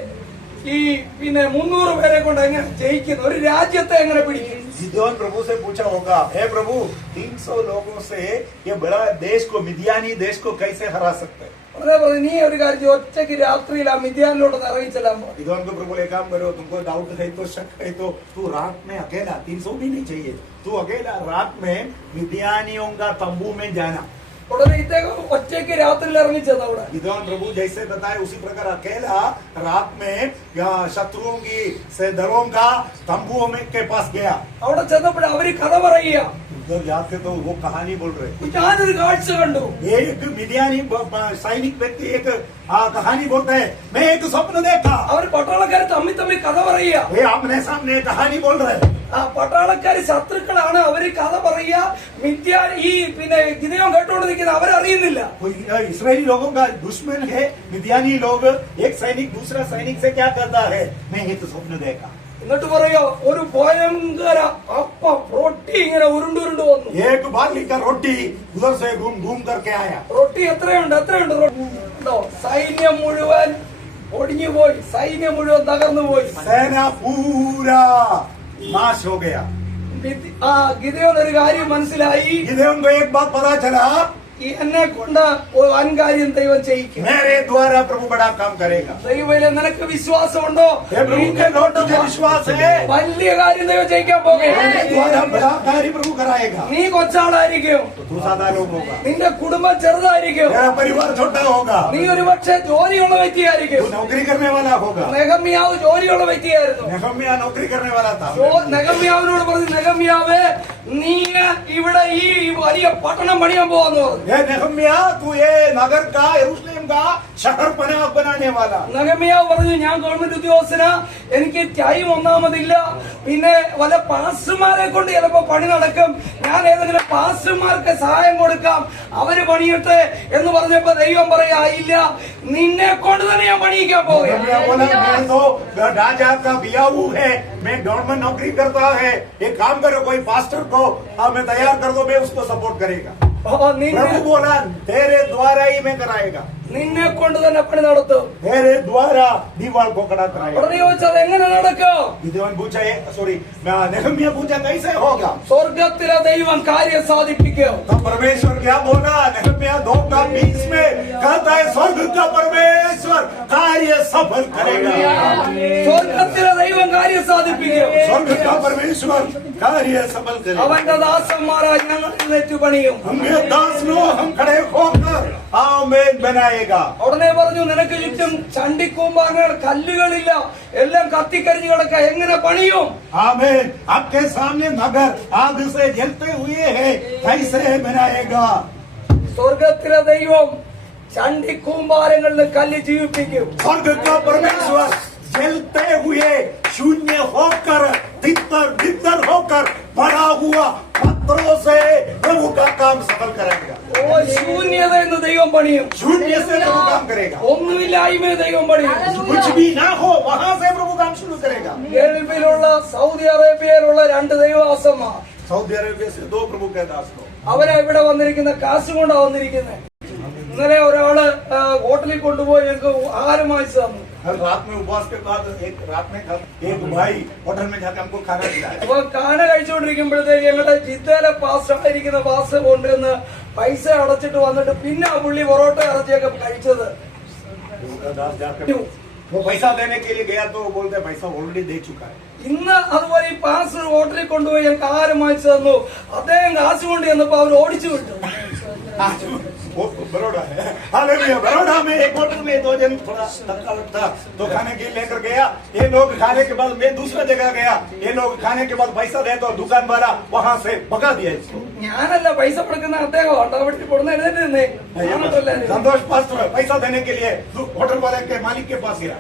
ഈ പിന്നെ 300 പേരെ കൊണ്ട് എങ്ങനെ ജയിക്കുന്നു? ഒരു രാജ്യത്തെ എങ്ങനെ പിടിക്കും? गिदोन प्रभु से पूछा होगा, हे प्रभु 300 लोगों से ये बड़ा देश को मिद्यानी देश को कैसे हरा सकते हैं? ഉടനെ പറഞ്ഞു, നീ ഒരു കാര്യം ചെയ്യ്, ഒറ്റയ്ക്ക് രാത്രിയിൽ ആ മിദ്യാനിലോട്ട് ഇറങ്ങിച്ചെല്ലാൻ പോകും. गिदोन को प्रभु एक काम करो, तुमको डाउट है तो शक है तो तू रात में अकेला 300 भी नहीं चाहिए, तू अकेला रात में मिद्यानियों का तंबू में जाना. ഉടനെ ഇദ്ദേഹം ഒറ്റയ്ക്ക് രാത്രിയിൽ ഇറങ്ങിച്ചെന്ന് അവിടെ. गिदोन प्रभु जैसे बताए उसी प्रकार अकेला रात में शत्रुओं की से दलों का तंबुओं में के पास गया. അവിടെ ചെന്നപ്പോൾ അവര് കഥ പറയുക. उधर जाके तो वो कहानी बोल रहे. ഞാനൊരു കാഴ്ച കണ്ടു. एक मिद्यानी सैनिक व्यक्ति एक कहानी बोलते हैं, मैं एक स्वप्न देखा. അവർ പട്ടാളക്കാർ തമ്മിൽ തമ്മിൽ കഥ പറയുക. वे आमने सामने कहानी बोल रहे. ആ പട്ടാളക്കാര് ശത്രുക്കളാണ്. അവര് കഥ പറയുക. മിദ്യാൻ ഈ പിന്നെ ഗിദെയോൻ കേട്ടോണ്ട് നിൽക്കുന്ന അവരറിയുന്നില്ല. इसराइली लोगों का दुश्मन है मिद्यानी लोग. एक सैनिक दूसरा सैनिक से क्या करता है, मैं एक स्वप्न देखा. എന്നിട്ട് പറയോ, ഒരു ഭയങ്കര അപ്പം റൊട്ടി ഇങ്ങനെ ഉരുണ്ടുരുണ്ട് വന്നു. एक बाली का रोटी उधर से घूम घूम करके आया. റൊട്ടി എത്രയുണ്ട് റൊട്ടി ഉണ്ടോ? സൈന്യം മുഴുവൻ ഒടിഞ്ഞു പോയി. സൈന്യം മുഴുവൻ തകർന്നു പോയി. सेना पूरा नाश हो गया. ആ ഗിദെയോൻ ഒരു കാര്യം മനസ്സിലായി. गिदोन को एक बात पता चला, എന്നെ കൊണ്ട് ഒരു വൻകാര്യം ദൈവം ചെയ്യിക്കും. मेरे द्वारा प्रभु बड़ा काम करेगा. ദൈവത്തിലെ നിനക്ക് വിശ്വാസമുണ്ടോ? हे प्रभु के लौट तुझे विश्वास है, വലിയ കാര്യം ദൈവം ചെയ്യിക്കാൻ പോകുകയാണ്. मेरे द्वारा बड़ा कार्य प्रभु कराएगा. നീ കൊച്ചാളായിരിക്കും. तो तू सादा लोग होगा, നിന്റെ കുടുംബം ചെറുതായിരിക്കും. तेरा परिवार छोटा होगा, നീ ഒരുപക്ഷെ ജോലിയുള്ള വ്യക്തിയായിരിക്കും. तू नौकरी करने वाला होगा. നെഹമ്യാവ് ജോലിയുള്ള വ്യക്തിയായിരുന്നു. नेहम्याह नौकरी करने वाला था. നെഹമ്യാവിനോട് പറഞ്ഞു, നെഹമ്യാവേ നീ ഇവിടെ ഈ വലിയ പട്ടണം പണിയാൻ പോവാന്ന് പറഞ്ഞു. ये नेहम्याह तू ये नगर का यरूशलेम का शहर बनाने वाला. നെഹമ്യാവ് പറഞ്ഞു, ഞാൻ ഗവൺമെന്റ് ഉദ്യോഗസ്ഥനാ, എനിക്ക് ടൈം ഒന്നാമതില്ല, പിന്നെ വല്ല പാസ്റ്റർമാരെ കൊണ്ട് ചിലപ്പോ പണി നടക്കും, ഞാൻ ഏതെങ്കിലും പാസ്റ്റർമാർക്ക് സഹായം കൊടുക്കാം, അവര് പണിയട്ടെ എന്ന് പറഞ്ഞപ്പോ ദൈവം പറയാ, ഇല്ല, നിന്നെ കൊണ്ട് തന്നെ ഞാൻ പണിയിക്കാൻ പോകുകയാണ്. नेहम्याह बोला, मैं तो राजा का बियाऊ है, मैं गवर्नमेंट नौकरी करता है, एक काम करो कोई पास्टर को मैं तैयार कर दो, मैं उसको सपोर्ट करेगा. प्रभु बोला, तेरे द्वारा ही मैं कराएगा, നിന്നെ കൊണ്ട് തന്നെ പണി നടത്തും. तेरे द्वारा दीवार को खड़ा कराएगा. ഉടനെ ചോദിച്ചത് എങ്ങനെ നടക്കും? गिदोन पूछा, सॉरी नेहम्याह पूछा कैसे होगा? സ്വർഗത്തിലെ ദൈവം കാര്യം സാധിപ്പിക്കും. तब परमेश्वर क्या बोला? नेहम्याह 2:20 में कहता है, स्वर्ग का परमेश्वर कार्य सफल करेगा. സ്വർഗത്തിലെ ദൈവം കാര്യം സാധിപ്പിക്കും. स्वर्ग का परमेश्वर कार्य सफल करेगा. അവന്റെ ദാസന്മാരായി ഞങ്ങൾ എഴുന്നേറ്റ് പണിയും. हमने दास लो, हम खड़े होकर आमेन बनाएगा. ഉടനെ പറഞ്ഞു, നിനക്ക് ചുറ്റും ചണ്ടിക്കൂമ്പാങ്ങൾ കല്ലുകളില്ല, എല്ലാം കത്തിക്കരിഞ്ഞു കിടക്ക, എങ്ങനെ പണിയും? आमेन. आपके सामने नगर आग से जलते हुए है, कैसे बनाएगा? സ്വർഗത്തിലെ ദൈവം ചണ്ടിക്കൂമ്പാരങ്ങളിൽ കല്ല് ജീവിപ്പിക്കും. स्वर्ग का परमेश्वर जलते हुए शून्य होकर तितर बितर होकर बड़ा हुआ पत्थरों से प्रभु का काम सफल करेगा. ഓ ശൂന്യത എന്ന് ദൈവം പണിയും. शून्य से प्रभु काम करेगा. ഒന്നുമില്ലായ്മ ദൈവം പണിയും. कुछ भी ना हो वहां से प्रभु काम शुरू करेगा. ഗൾഫിലുള്ള സൗദി അറേബ്യയിലുള്ള 2 ദൈവദാസന്മാർ, सऊदी अरेबिया से 2 प्रभु के दास लोग, അവരെ ഇവിടെ വന്നിരിക്കുന്ന കാശ് കൊണ്ടാ വന്നിരിക്കുന്നത്. ഇന്നലെ ഒരാള് ഹോട്ടലിൽ കൊണ്ടുപോയി ഞങ്ങൾക്ക് ആഹാരം വാങ്ങിച്ചു തന്നു. कल रात में उपवास के बाद एक रात में एक भाई होटल में जाकर हमको खाना खिलाया. അപ്പൊ കാന കഴിച്ചുകൊണ്ടിരിക്കുമ്പോഴത്തേക്ക് ഞങ്ങളുടെ ജിദ്ദയിലെ പാസ്റ്റർ ആയിരിക്കുന്ന പാസ്റ്റർ കൊണ്ടുവന്ന് പൈസ അടച്ചിട്ട് വന്നിട്ട് പിന്നെ ആ പുള്ളി പൊറോട്ട ഇറച്ചിയൊക്കെ കഴിച്ചത്. दास जाकर वो पैसा देने के लिए गया तो वो बोलते पैसा ऑलरेडी दे चुका है. ഇന്ന് അതുപോലെ ഈ പാസ്റ്റർ ഹോട്ടലിൽ കൊണ്ടുപോയി ഞങ്ങൾക്ക് ആഹാരം വാങ്ങിച്ചു തന്നു. അദ്ദേഹം കാശ് കൊണ്ട് ചെന്നപ്പോ അവർ ഓടിച്ചു വിട്ടു. बड़ौदा है। हालेलुया। बड़ौदा में एक होटल में 2 दिन थोड़ा थकावट था तो खाने के लिए लेकर गया। ये लोग खाने के बाद मैं दूसरा जगह गया। ये लोग खाने के बाद पैसा दे तो दुकान वाला वहां से भगा दिया इसको। ഞാനല്ല പൈസ കൊടുക്കുന്ന അദ്ദേഹം ഓട്ടോമെറ്റിക് കൊടുന്ന എഴുതേണ്ടേ संतोष पास्टर पैसा देने के लिए होटल वाले के मालिक के पास गया।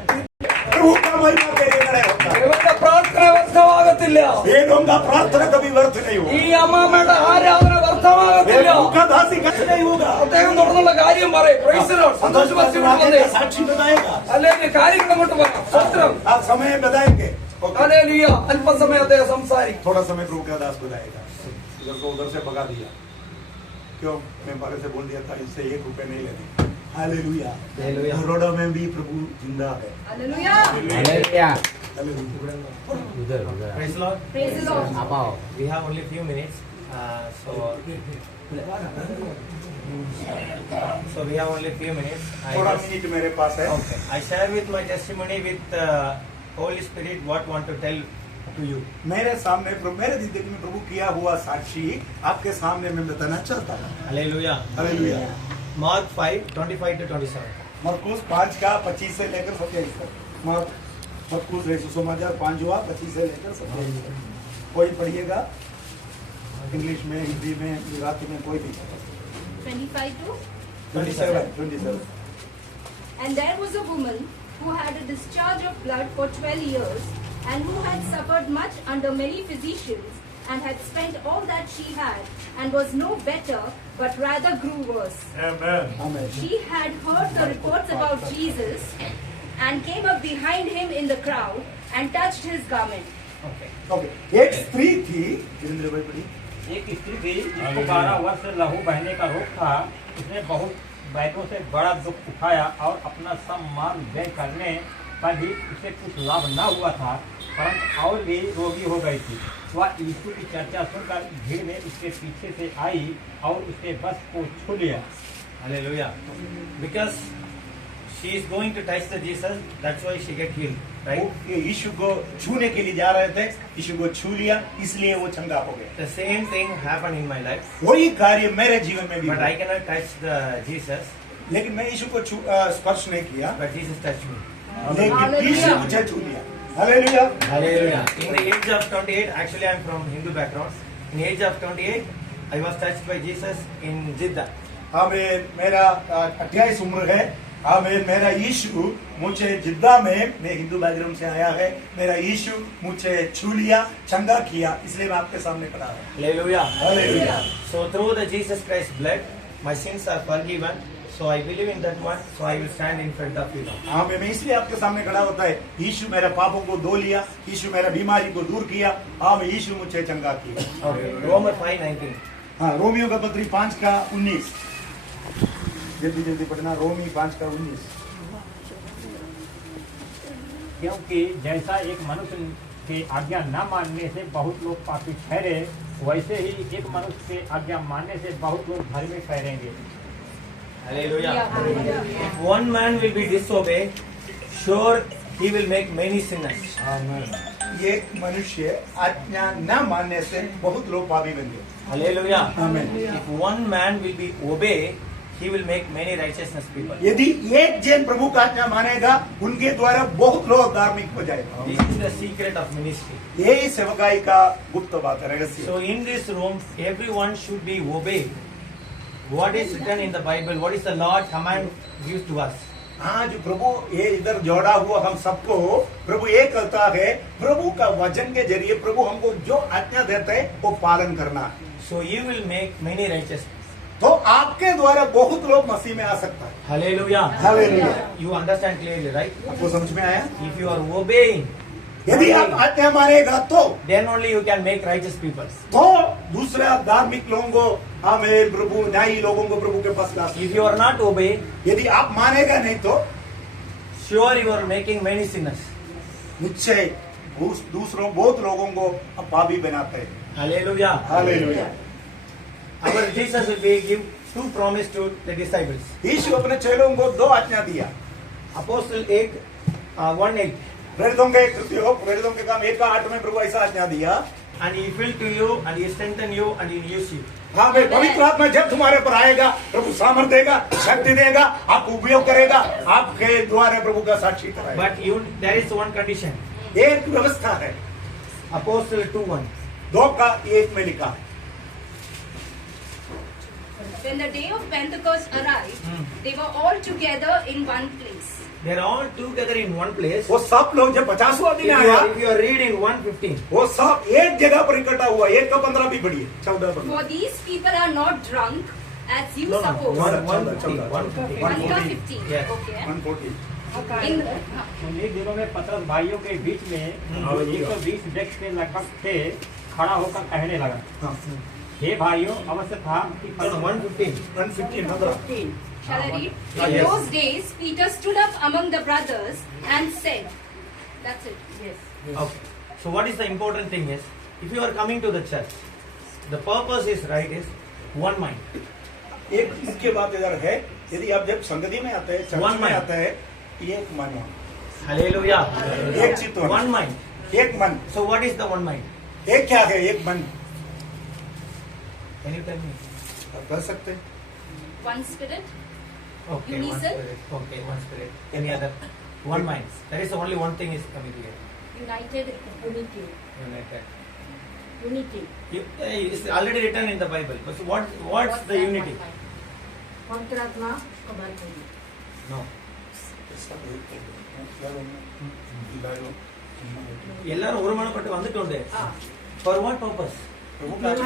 प्रभु का महिमा तेरे खड़े होता है। ഇവന്റെ പ്രാർത്ഥന വ്യർത്ഥമാകത്തില്ല. वेदों का प्रार्थना कभी व्यर्थ नहीं होगा। ഈ അമ്മാമ്മയുടെ ആരാധന വ്യർത്ഥമാകത്തില്ല. वेदों का दासी कभी नहीं होगा। അദ്ദേഹം തുടർന്നുള്ള കാര്യം പറയും. Praise the Lord. Santosh pastor आगे का साक्षी बताएगा। അല്ലെങ്കിൽ കാര്യങ്ങൾ അങ്ങോട്ട് പറയാം. സ്തോത്രം. आप समय बताएंगे। ഹല്ലേലൂയ. അല്പസമയം അദ്ദേഹം സംസാരിക്കും. थोड़ा समय प्रभु का दास बताएगा। इधर को उधर से भगा दिया। क्यों? मैं पहले से बोल दिया था इससे 1 रुपए नहीं लेने। हालेलुया। बड़ौदा में भी प्रभु जिंदा है। Hallelujah. Hallelujah. Praise the Lord. Praise the Lord. We have only few minutes, so we have only few minutes. थोड़ा मिनट मेरे पास है। Okay. I share with my testimony with Holy Spirit what want to tell to you. मेरे सामने मेरे जिंदगी में प्रभु किया हुआ साक्षी आपके सामने मैं बताना चाहता हूँ। Hallelujah. हालेलुया। Mark 5:25 to 27. मरकुस 5 का 25 से लेकर 27 तक। मरकुस सुसमाचार 5 हुआ 25 से लेकर 27 तक। कोई पढ़िएगा इंग्लिश में, हिंदी में, गुजराती में, कोई भी। 25 to 27। And there was a woman who had a discharge of blood for 12 years and who had suffered much under many physicians and had spent all that she had and was no better but rather grew worse. Amen। She had heard the reports about Jesus and came up behind him in the crowd and touched his garment. Okay. Okay. एक स्त्री थी, वीरेंद्र भाई पढ़ी। एक स्त्री थी जिसको 12 वर्ष लहू बहने का रोग था। उसने बहुत वैद्यों से बड़ा दुख उठाया और अपना सब माल व्यय करने पर भी उसे कुछ लाभ न हुआ था, परंतु और भी रोगी हो गई थी। वह यीशु की चर्चा सुनकर भीड़ में उसके पीछे से आई और उसके बस को छू लिया। Hallelujah. Because she is going to touch the Jesus, that's why she get healed, right? ये यीशु को छूने के लिए जा रहे थे, यीशु को छू लिया, इसलिए वो चंगा हो गया। The same thing happened in my life, वही कार्य मेरे जीवन में भी but हुआ। I cannot touch the Jesus, लेकिन मैं यीशु को स्पर्श नहीं किया, but Jesus touched me. लेकिन Hallelujah। यीशु मुझे छू लिया। Hallelujah. Hallelujah. In the age of 28, actually I am from Hindu background. In the age of 28, I was touched by Jesus in Jeddah. आमीन। मेरा 28 उम्र है। आमीन। मेरा यीशु मुझे जिद्दा में, मैं हिंदू बैकग्राउंड से आया है, मेरा यीशु मुझे छू लिया, चंगा किया, इसलिए मैं आपके सामने खड़ा हूँ। Hallelujah. Hallelujah. So through the Jesus Christ blood, my sins are forgiven. So I believe in that one. So I will stand in front of you now. आमीन। मैं इसलिए आपके सामने खड़ा होता है। यीशु मेरे पापों को धो लिया, यीशु मेरा बीमारी को दूर किया। आमीन। यीशु मुझे चंगा किया। Okay. Romans 5:19. हाँ, रोमियो का पत्री 5 का 19। जल्दी जल्दी पढ़ना। रोमी 5 का 19। क्योंकि जैसा एक मनुष्य के आज्ञा न मानने से बहुत लोग पापी ठहरे, वैसे ही एक मनुष्य के आज्ञा मानने से बहुत लोग धर्मी ठहरेंगे। Hallelujah. If one man will be disobeyed, sure he will make many sinners. एक मनुष्य आज्ञा न मानने से बहुत लोग पापी बन गए। Hallelujah. Amen. If one man will be obeyed, he will make many righteousness people. यदि एक जन प्रभु का आज्ञा मानेगा, उनके द्वारा बहुत लोग धार्मिक हो जाएगा। This is the secret of ministry. यही सेवकाई का गुप्त बात है, रहस्य। So in this room, everyone should be obeyed. What is written in the Bible? What is the Lord command gives to us? आज प्रभु ये इधर जोड़ा हुआ हम सबको प्रभु ये कहता है, प्रभु का वचन के जरिए प्रभु हमको जो आज्ञा देते हैं वो पालन करना है। So you will make many righteous. तो आपके द्वारा बहुत लोग मसीह में आ सकता है। Hallelujah. Hallelujah. You understand clearly, right? आपको समझ में आया? If you are obeying, यदि आप आज्ञा मानेगा तो then only you can make righteous people. दूसरा धार्मिक लोगों को, हमें प्रभु न्यायी लोगों को प्रभु के पास ला सकते। If you are not obeying, यदि आप मानेगा नहीं तो sure you are making many sinners. निश्चय दूसरों बहुत लोगों को हम पापी बनाते हैं। Hallelujah. Hallelujah. Our Jesus will be give two promise to the disciples. यीशु अपने चेलों को 2 आज्ञा दिया। Apostle 1:8. प्रेरितों के कृत्यों, प्रेरितों के काम 1:8 में प्रभु ऐसा आज्ञा दिया। And he fill to you, and he strengthen you, and he use you. हाँ भाई, पवित्र आत्मा जब तुम्हारे पर आएगा, प्रभु सामर्थ देगा, शक्ति देगा, आपको उपयोग करेगा, आपके द्वारा प्रभु का साक्षी कराएगा। But there is one condition. एक व्यवस्था है, Apostle 2:1. 2:1 में लिखा है। When the day of Pentecost arrived, they were all together in one place. They are all together in one place. वो सब लोग जब 50वां दिन आया, If you are reading 1:15. वो सब एक जगह पर इकट्ठा हुआ। 1:15 भी पढ़िए, 14:15। For these people are not drunk, as you No, no, suppose. 1:15. 1:15. Yes. Okay. 140। In, उन्हीं दिनों में पतरस भाइयों के बीच में जो 120 व्यक्ति के लगभग थे, खड़ा होकर कहने लगा, हाँ, हे भाइयों, अवश्य था कि No, no, 1:15. 115 shall I read? Ah, In yes. those days, Peter stood up among the brothers and said, that's it. Yes. Okay. So what is the important thing is, if you are coming to the church, the purpose is right, is one mind. एक मुख्य बात इधर है, यदि आप जब संगति में आते हैं, चर्च One में mind. आते हैं, एक मन होना, Hallelujah. एक चित्त होना, One mind. एक मन। So what is the one mind? एक क्या है? एक मन। Can you tell me? आप कर सकते हैं। One spirit. Okay, one Unison? spirit. Okay, one spirit. Any other? One mind. That is the only one thing is coming here. United. Unity. United. Unity. It's already written in the Bible. But what's the unity? Antratma. No. प्रभु எல்லாரும் ஒருமனப்பட்டு வந்துட்டோம். For what purpose? का The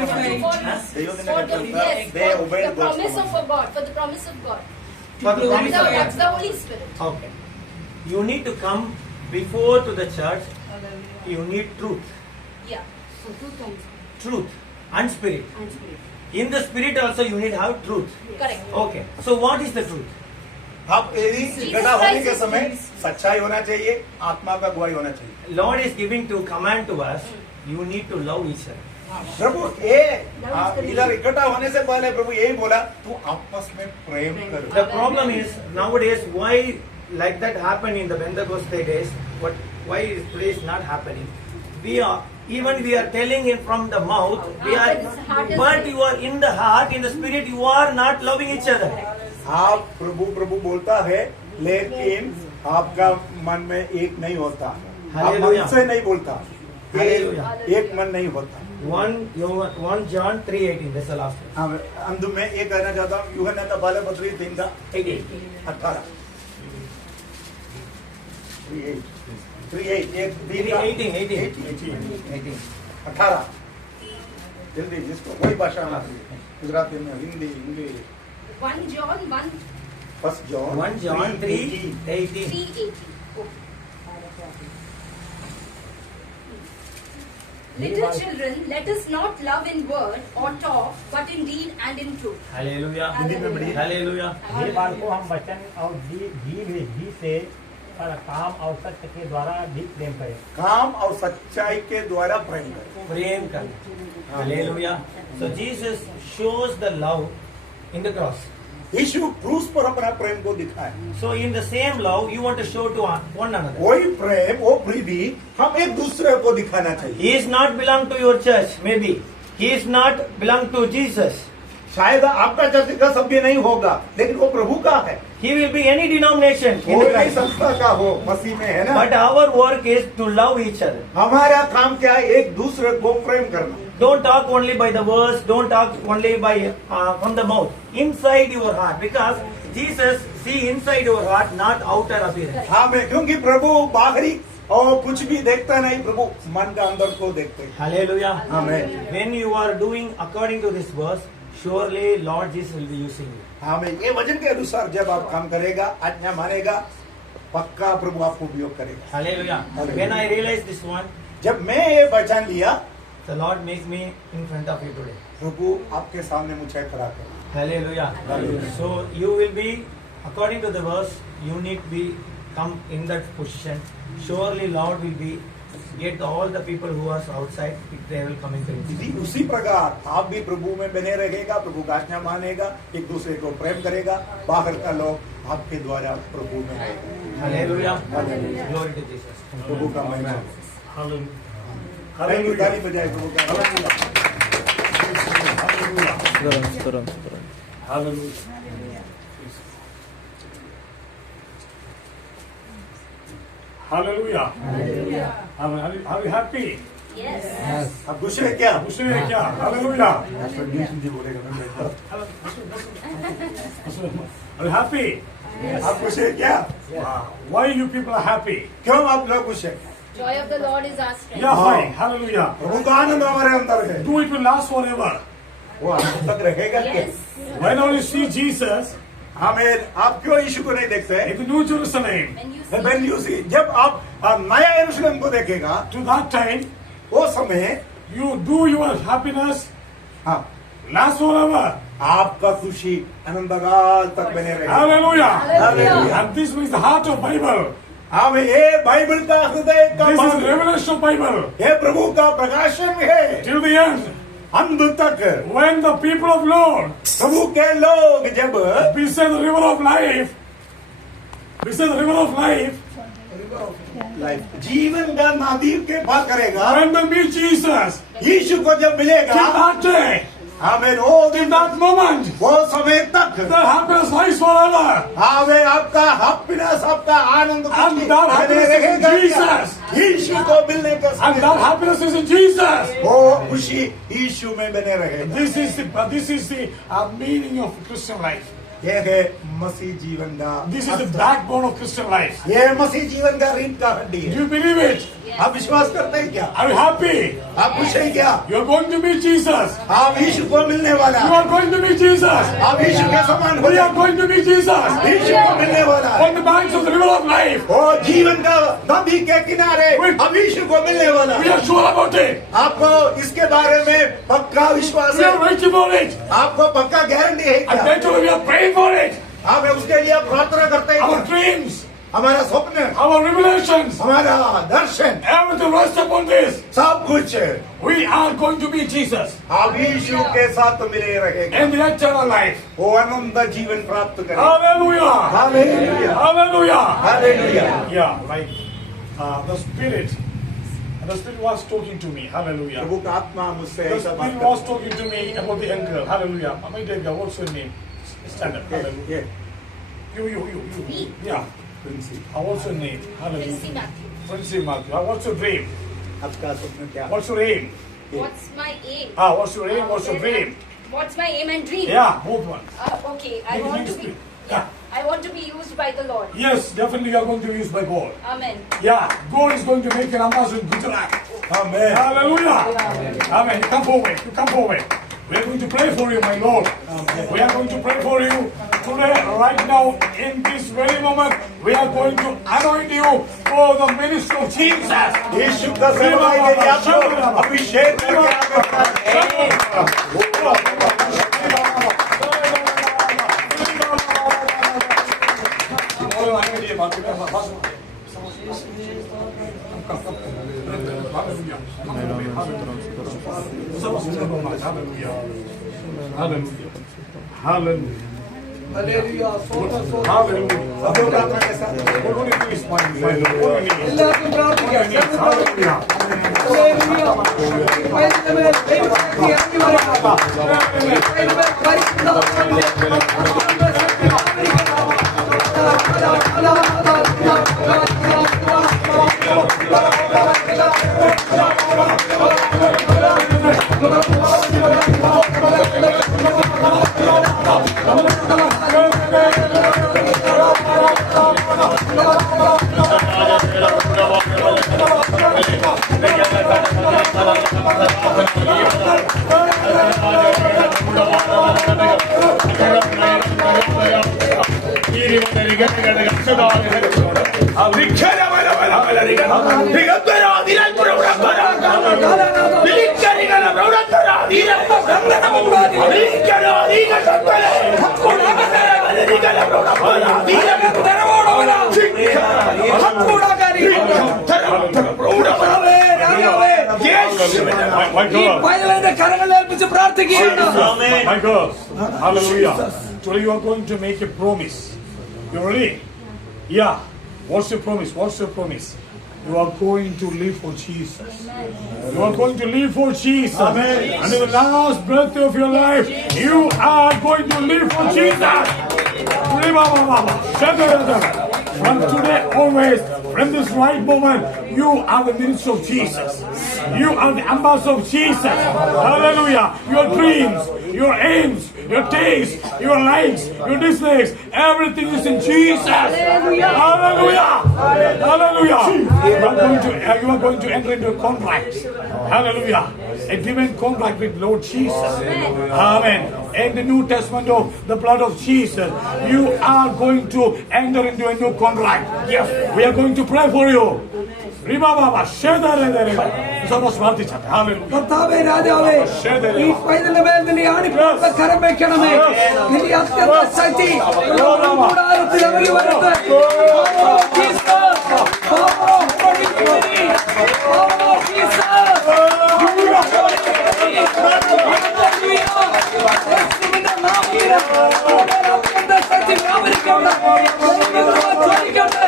promise of God. For the promise of God. For the promise of That's God. the Holy Spirit. Okay. You need to come before to the church. You need truth. Yeah. Truth and spirit. In the spirit also you need have truth. Correct. Okay. So what is the truth? आप यदि इकट्ठा होने के समय सच्चाई होना चाहिए, आत्मा का गवाही होना चाहिए। Lord is giving to command to us. You need to love each other. प्रभु इधर इकट्ठा होने से पहले प्रभु यही बोला, तू आपस में प्रेम कर। The problem is nowadays why like that happened in the Pentecost days. Why is today is not happening? We are telling it from the mouth. But you are in the heart, in the spirit. You are not loving each other. आप प्रभु बोलता है, लेकिन आपका मन में एक नहीं होता। आप मन से नहीं बोलता, एक मन नहीं होता। 1 John 3:18. That's the last one. हाँ, अंत में एक कहना चाहता हूँ, यूहन्ना का पहला पत्री 3:18 18 18 जल्दी, जिसको कोई भाषा ना आती, गुजराती में, Hindi, English. 1 John 1 1 John 3:18. 3:18. Little children, let us not love in word or talk, but in deed and in truth. Hallelujah. Hallelujah. Hallelujah. हे बालकों, हम वचन और जी से और काम और सत्य के द्वारा भी प्रेम करें। काम और सच्चाई के द्वारा प्रेम करें। प्रेम करना। Hallelujah. So Jesus shows the love in the cross. यीशु क्रूस पर अपना प्रेम को दिखाया। So in the same love you want to show to one another. वही प्रेम, वो प्रीति हम एक दूसरे को दिखाना चाहिए। He is not belong to your church, maybe. He is not belong to Jesus. शायद आपका चर्च का सभ्य नहीं होगा, लेकिन वो प्रभु का है। He will be any denomination. in कोई the नई Christ. संस्था का हो, मसीह में है ना। But our work is to love each other. हमारा काम क्या है? एक दूसरे को प्रेम करना। Don't talk only by the words. Don't talk only by from the mouth. Inside your heart, because Jesus see inside your heart, not outer appearance. हाँ, मैं क्योंकि प्रभु बाहरी और कुछ भी देखता नहीं, प्रभु मन का अंदर को देखते हैं। Hallelujah. Amen. When you are doing according to this verse, surely Lord Jesus will be using you. हाँ, मैं ये वचन के अनुसार जब आप काम करेगा, आज्ञा मानेगा, पक्का प्रभु आपको उपयोग करेगा। Hallelujah. Hallelujah. When I realized this one, जब मैं ये पहचान लिया, the Lord makes me in front of you today. प्रभु आपके सामने मुझे खड़ा कर। Hallelujah. Hallelujah. So you will be, according to the verse, you need to be come in that position. Surely Lord will be get all the people who are outside, they will come into it. उसी प्रकार आप भी प्रभु में बने रहेगा, प्रभु का आज्ञा मानेगा, एक दूसरे को प्रेम करेगा, बाहर का लोग आपके द्वारा प्रभु में आएगा। Hallelujah. Hallelujah. Glory to Jesus. प्रभु का महिमा। हालेलुया। ताली बजाए प्रभु का। Hallelujah. Hallelujah. Are you happy? Yes. अब खुश है क्या? खुश है क्या? Hallelujah. हिंदी बोलेगा ना बेटा। Are you happy? आप खुश है क्या? Wow. Why you people are happy? क्यों आप लोग खुश है? Joy of the Lord is our strength. Yeah, fine. Hallelujah. प्रभु का आनंद हमारे अंदर है। Do it will last forever. वो आनंद तक रहेगा क्या? Yes. Whenever you see Jesus आमीन। आप क्यों यीशु को नहीं देखते? in the New Jerusalem, When you see जब आप नया यरूशलेम को देखेगा, to that time, वो समय you do your happiness हाँ, last forever. आपका खुशी अनंतकाल तक बने रहेगा। Hallelujah. Hallelujah. And this means the heart of Bible. आमीन। ये बाइबल का हृदय का This is भाग the revelation of Bible. ये प्रभु का प्रकाशन है Till the end. अंत तक। When the people of Lord प्रभु के लोग जब beside the river of life, beside the river of life, जीवन का नदी के पार करेगा, when they meet Jesus, यीशु को जब till मिलेगा, that day, आमीन, वो till दिन that moment, वो समय तक the happiness lies forever. आवे आपका हैप्पीनेस, आपका आनंद And खुशी that बने happiness is in रहेगा। Jesus. यीशु को मिलने का And समय that happiness is in Jesus. वो खुशी यीशु में बने रहेगा। This is the meaning of Christian life. ये है मसीह जीवन का, This is the backbone of Christian life. ये मसीह जीवन का रीढ़ का हड्डी Do है। you believe it? आप विश्वास करते हैं क्या? Are you happy? आप खुश हैं क्या? You are going to meet Jesus. आप यीशु को मिलने वाला You है। are going to meet Jesus. आप यीशु के समान हो We are जाए। going to meet Jesus. यीशु को मिलने वाला है। On the banks of the river of life. वो जीवन का नदी के किनारे अब यीशु को मिलने वाला We है। are sure about it. आपको इसके बारे में पक्का विश्वास We है? are waiting for it. आपको पक्का गारंटी है And क्या? then we are praying for it. आप उसके लिए प्रार्थना करते हैं Our क्या? dreams, हमारा स्वप्न, our revelations, हमारा दर्शन, everything rests upon this. सब कुछ We are going to meet Jesus आप यीशु के साथ मिले रहेगा। in the eternal life. वो अनंत जीवन प्राप्त करें। Hallelujah. Hallelujah, Hallelujah. Hallelujah. Yeah, like the Spirit was talking to me. Hallelujah. प्रभु का आत्मा मुझसे The ऐसा बात Spirit was talking to me about the young girl. Hallelujah. My dear girl, what's your name? Stand up. Hallelujah. You. Me? Yeah. What's your name? Hallelujah. Princey Matthew. Princey Matthew. What's your dream? आपका स्वप्न क्या? What's your aim? What's my aim? What's your aim? What's your dream? What's my aim and dream? Yeah, both ones. Okay, I want to be. Yeah. I want to be used by the Lord. Yes, definitely you are going to be used by God. Amen. Yeah, God is going to make an ambassador in Gujarat. Amen. Hallelujah. Amen. You come forward. You come forward. We are going to pray for you, my Lord. We are going to pray for you today, right now, in this very moment. We are going to anoint you for the ministry of Jesus. यीशु का सेवा के लिए आपको अभिषेक करके Hallelujah. Hallelujah. Swotram, swotram. Hallelujah. सब लोग प्रार्थना के साथ What would you please, my Lord? എല്ലാവർക്കും പ്രാർത്ഥിക്കാം. Hallelujah. ഹല്ലേലൂയ. ദൈവമേ, ദൈവശക്തി ഇറങ്ങി വരിക. ദൈവമേ, കരങ്ങളിൽ ഏൽപ്പിച്ച് പ്രാർത്ഥിക്കുകയാണ്. My God. Hallelujah. Today you are going to make a promise. You ready? Yeah. What's your promise? What's your promise? You are going to live for Jesus. You are going to live for Jesus. Until the last breath of your life, you are going to live for Jesus. From today always, from this right moment, you are the minister of Jesus. You are the ambassador of Jesus. Hallelujah. Your dreams, your aims, your tastes, your likes, your dislikes, everything is in Jesus. Hallelujah. Hallelujah. You are going to enter into a contract. Hallelujah. A divine contract with Lord Jesus. Amen. In the New Testament of the blood of Jesus, you are going to enter into a new contract. Yes. We are going to pray for you. കർത്താവേ, രാജാവേ, ഈ പൈതലിന്റെ മേൽ നിന്റെ ആണിപ്പാടുള്ള കരം വെക്കണമേ. നിന്റെ അത്യന്ത ശക്തി കൂടാരത്തിൽ ഇറങ്ങി വരട്ടെ. അത്യന്ത ശക്തി വ്യാപരിക്കട്ടെ.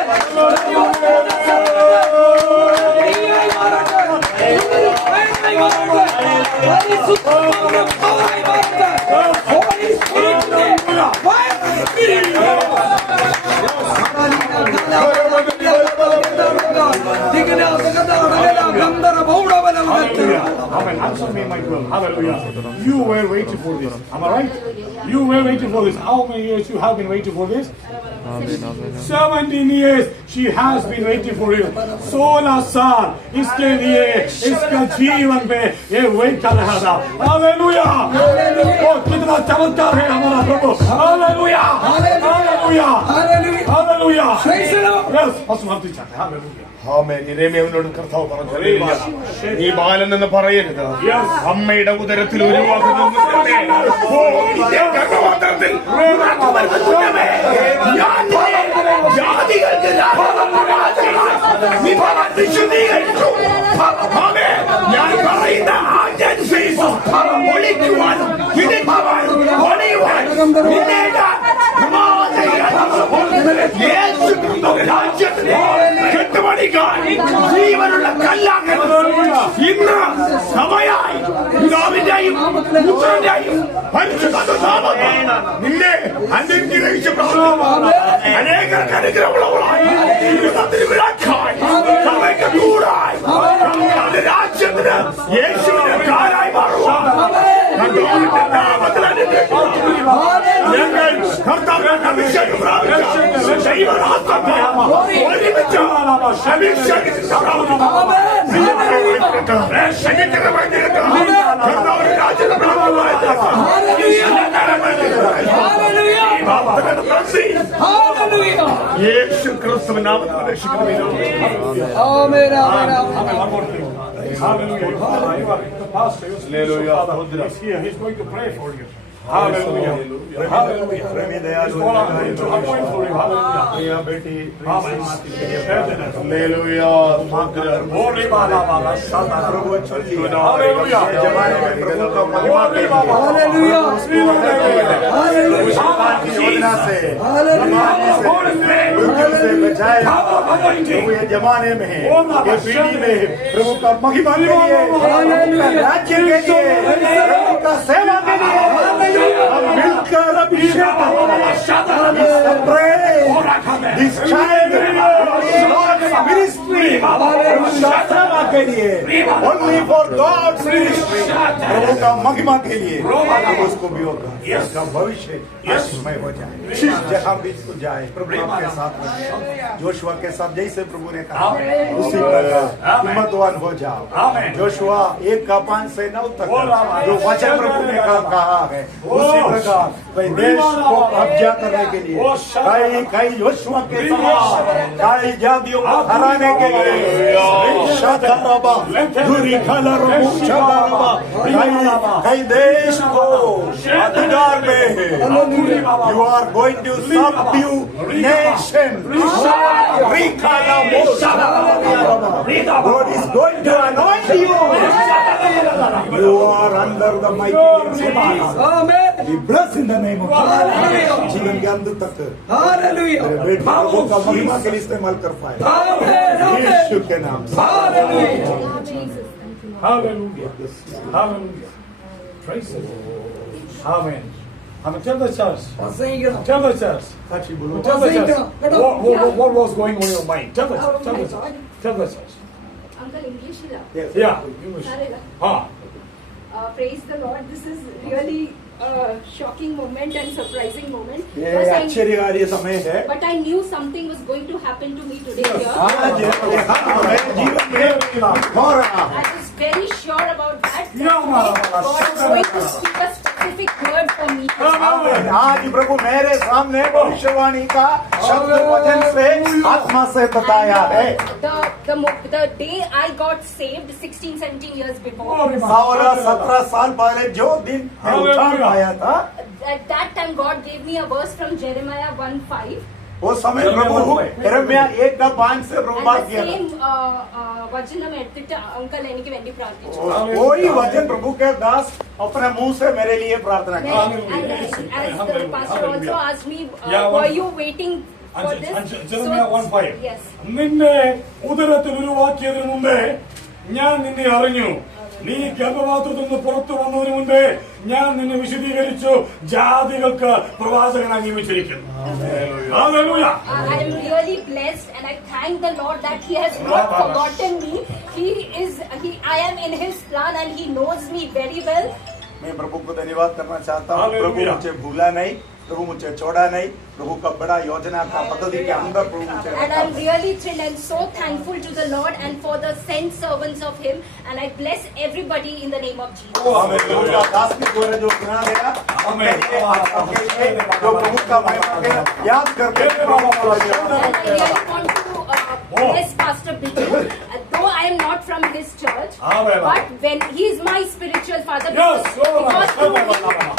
Amen. Answer me, my girl. Hallelujah. You were waiting for this. Am I right? You were waiting for this. How many years you have been waiting for this? 17 years she has been waiting for you. 16 साल इसके लिए इसका जीवन में ये wait कर रहा था. हालेलुया. और कितना चमत्कार है हमारा प्रभु. Hallelujah. Hallelujah. Hallelujah. Yes. Pastor Hallelujah. ഇരേമ്യാവിനോട് കർത്താവ് പറഞ്ഞു, നീ ബാലൻ എന്ന് പറയരുത്, അമ്മയുടെ ഉദരത്തിൽ ഞാൻ പറയുന്ന ജീവനുള്ള കല്ലാക്കുന്നത് ഇന്ന് സമയായി പിതാവിന്റെയും പുത്രന്റെയും പരിശുദ്ധാത്മാവിന്റെയും നിന്നെ അനുഗ്രഹിച്ച് അനേകർക്ക് അനുഗ്രഹമുള്ളവളായി സഭയ്ക്ക് ദൂരായി രാജ്യത്തിന് യേശുവിന്റെ കാലായി മാറുവാൻ ഞങ്ങൾ കർത്താവിന്റെ അഭിഷേകം പ്രാപിച്ച ദൈവരാത്മത്തെ ഒരുമിച്ച് യേശു ക്രിസ്തുവിൻ നാമത്തിൽ രക്ഷിക്കണമേ. He's going to pray for you. Hallelujah. Hallelujah. He's going to appoint for you. Hallelujah. जमाने में ये पीढ़ी में प्रभु का महिमा के लिए, राज्य के लिए, प्रभु का सेवा के लिए हम मिलकर अभिषेक this child ministry सेवा के लिए, only for God's ministry, प्रभु का महिमा के लिए उसको भी होगा, उसका भविष्य आशीषमय हो जाए. जहाँ भी इसको जाए प्रभु के साथ, जोशुआ के साथ जैसे प्रभु ने कहा उसी प्रकार हिम्मतवान हो जाओ. जोशुआ 1:5 से 9 तक जो वचन प्रभु ने कहा है उसी प्रकार कई देश को कब्जा करने के लिए, कई जोशुआ के समान कई जातियों को हराने के लिए कई देश को अधिकार में है. You are going to subdue nation. God is going to anoint you. You are under the mighty name of Jesus. Amen. We bless in the name of Hallelujah. Jesus. जीवन के अंत तक Hallelujah. तेरे बेटे प्रभु का महिमा के लिए इस्तेमाल कर पाए Amen. यीशु के नाम से Hallelujah. Jesus. Thank you, Lord. Hallelujah. Hallelujah. Praise the Lord. Amen. Amen. Tell the church. പ്രസംഗിക്കണം. Tell the church. साक्षी बोलो Tell the church. Hello. What was going on in your mind? Tell the church. Tell the church. Tell the church. Uncle English ila. Yes. Yeah. English. Sarela. Ah. Praise the Lord. This is really a shocking moment and surprising moment. ये Because आश्चर्यकारी समय है but I knew something was going to happen to me today here. आज देखा मेरे जीवन में हो रहा I was very sure about that. Yeah, God is going to speak a specific word for me. आमीन। आज प्रभु मेरे सामने भविष्यवाणी का शब्द वचन से आत्मा से बताया है The day I got saved 16-17 years before, 16-17 साल पहले जो दिन मैं उठान आया था at that time God gave me a verse from Jeremiah 1:5. वो समय प्रभु यिर्मयाह 1:5 से प्रभु बात And the किया था same वचनम എടുത്തിട്ട് अंकल എനിക്ക് വേണ്ടി പ്രാർത്ഥിച്ചു. वही वचन प्रभु के दास अपने मुंह से मेरे लिए प्रार्थना की And as the pastor also asked me, were you waiting for this? Jeremiah 1:5. Yes. നിന്നെ ഉദരത്തിൽ ഉരുവാക്കിയതിനു മുമ്പേ ഞാൻ നിന്നെ അറിഞ്ഞു. നീ ഗർഭപാത്രത്തിൽ നിന്ന് പുറത്തു വന്നതിന് മുമ്പേ ഞാൻ നിന്നെ വിശദീകരിച്ചു. ജാതികൾക്ക് പ്രവാചകനായി നിയമിച്ചിരിക്കുന്നു. Hallelujah. I am really blessed and I thank the Lord that He has not forgotten me. I am in His plan and He knows me very well. मैं प्रभु को धन्यवाद करना चाहता हूँ प्रभु Hallelujah. मुझे भूला नहीं प्रभु मुझे छोड़ा नहीं प्रभु का बड़ा योजना का पद्धति के अंदर प्रभु मुझे And रखा। I'm really thrilled and so thankful to the Lord and for the sent servants of Him. And I bless everybody in the name of Jesus. हमें प्रभु का दास के द्वारा जो सुना गया Amen. जो प्रभु का महिमा के याद करके प्रभु का And I really want to bless Pastor Bijay. Though I am not from his church, Amen. but when he is my spiritual father, Yes, because through him, Amen.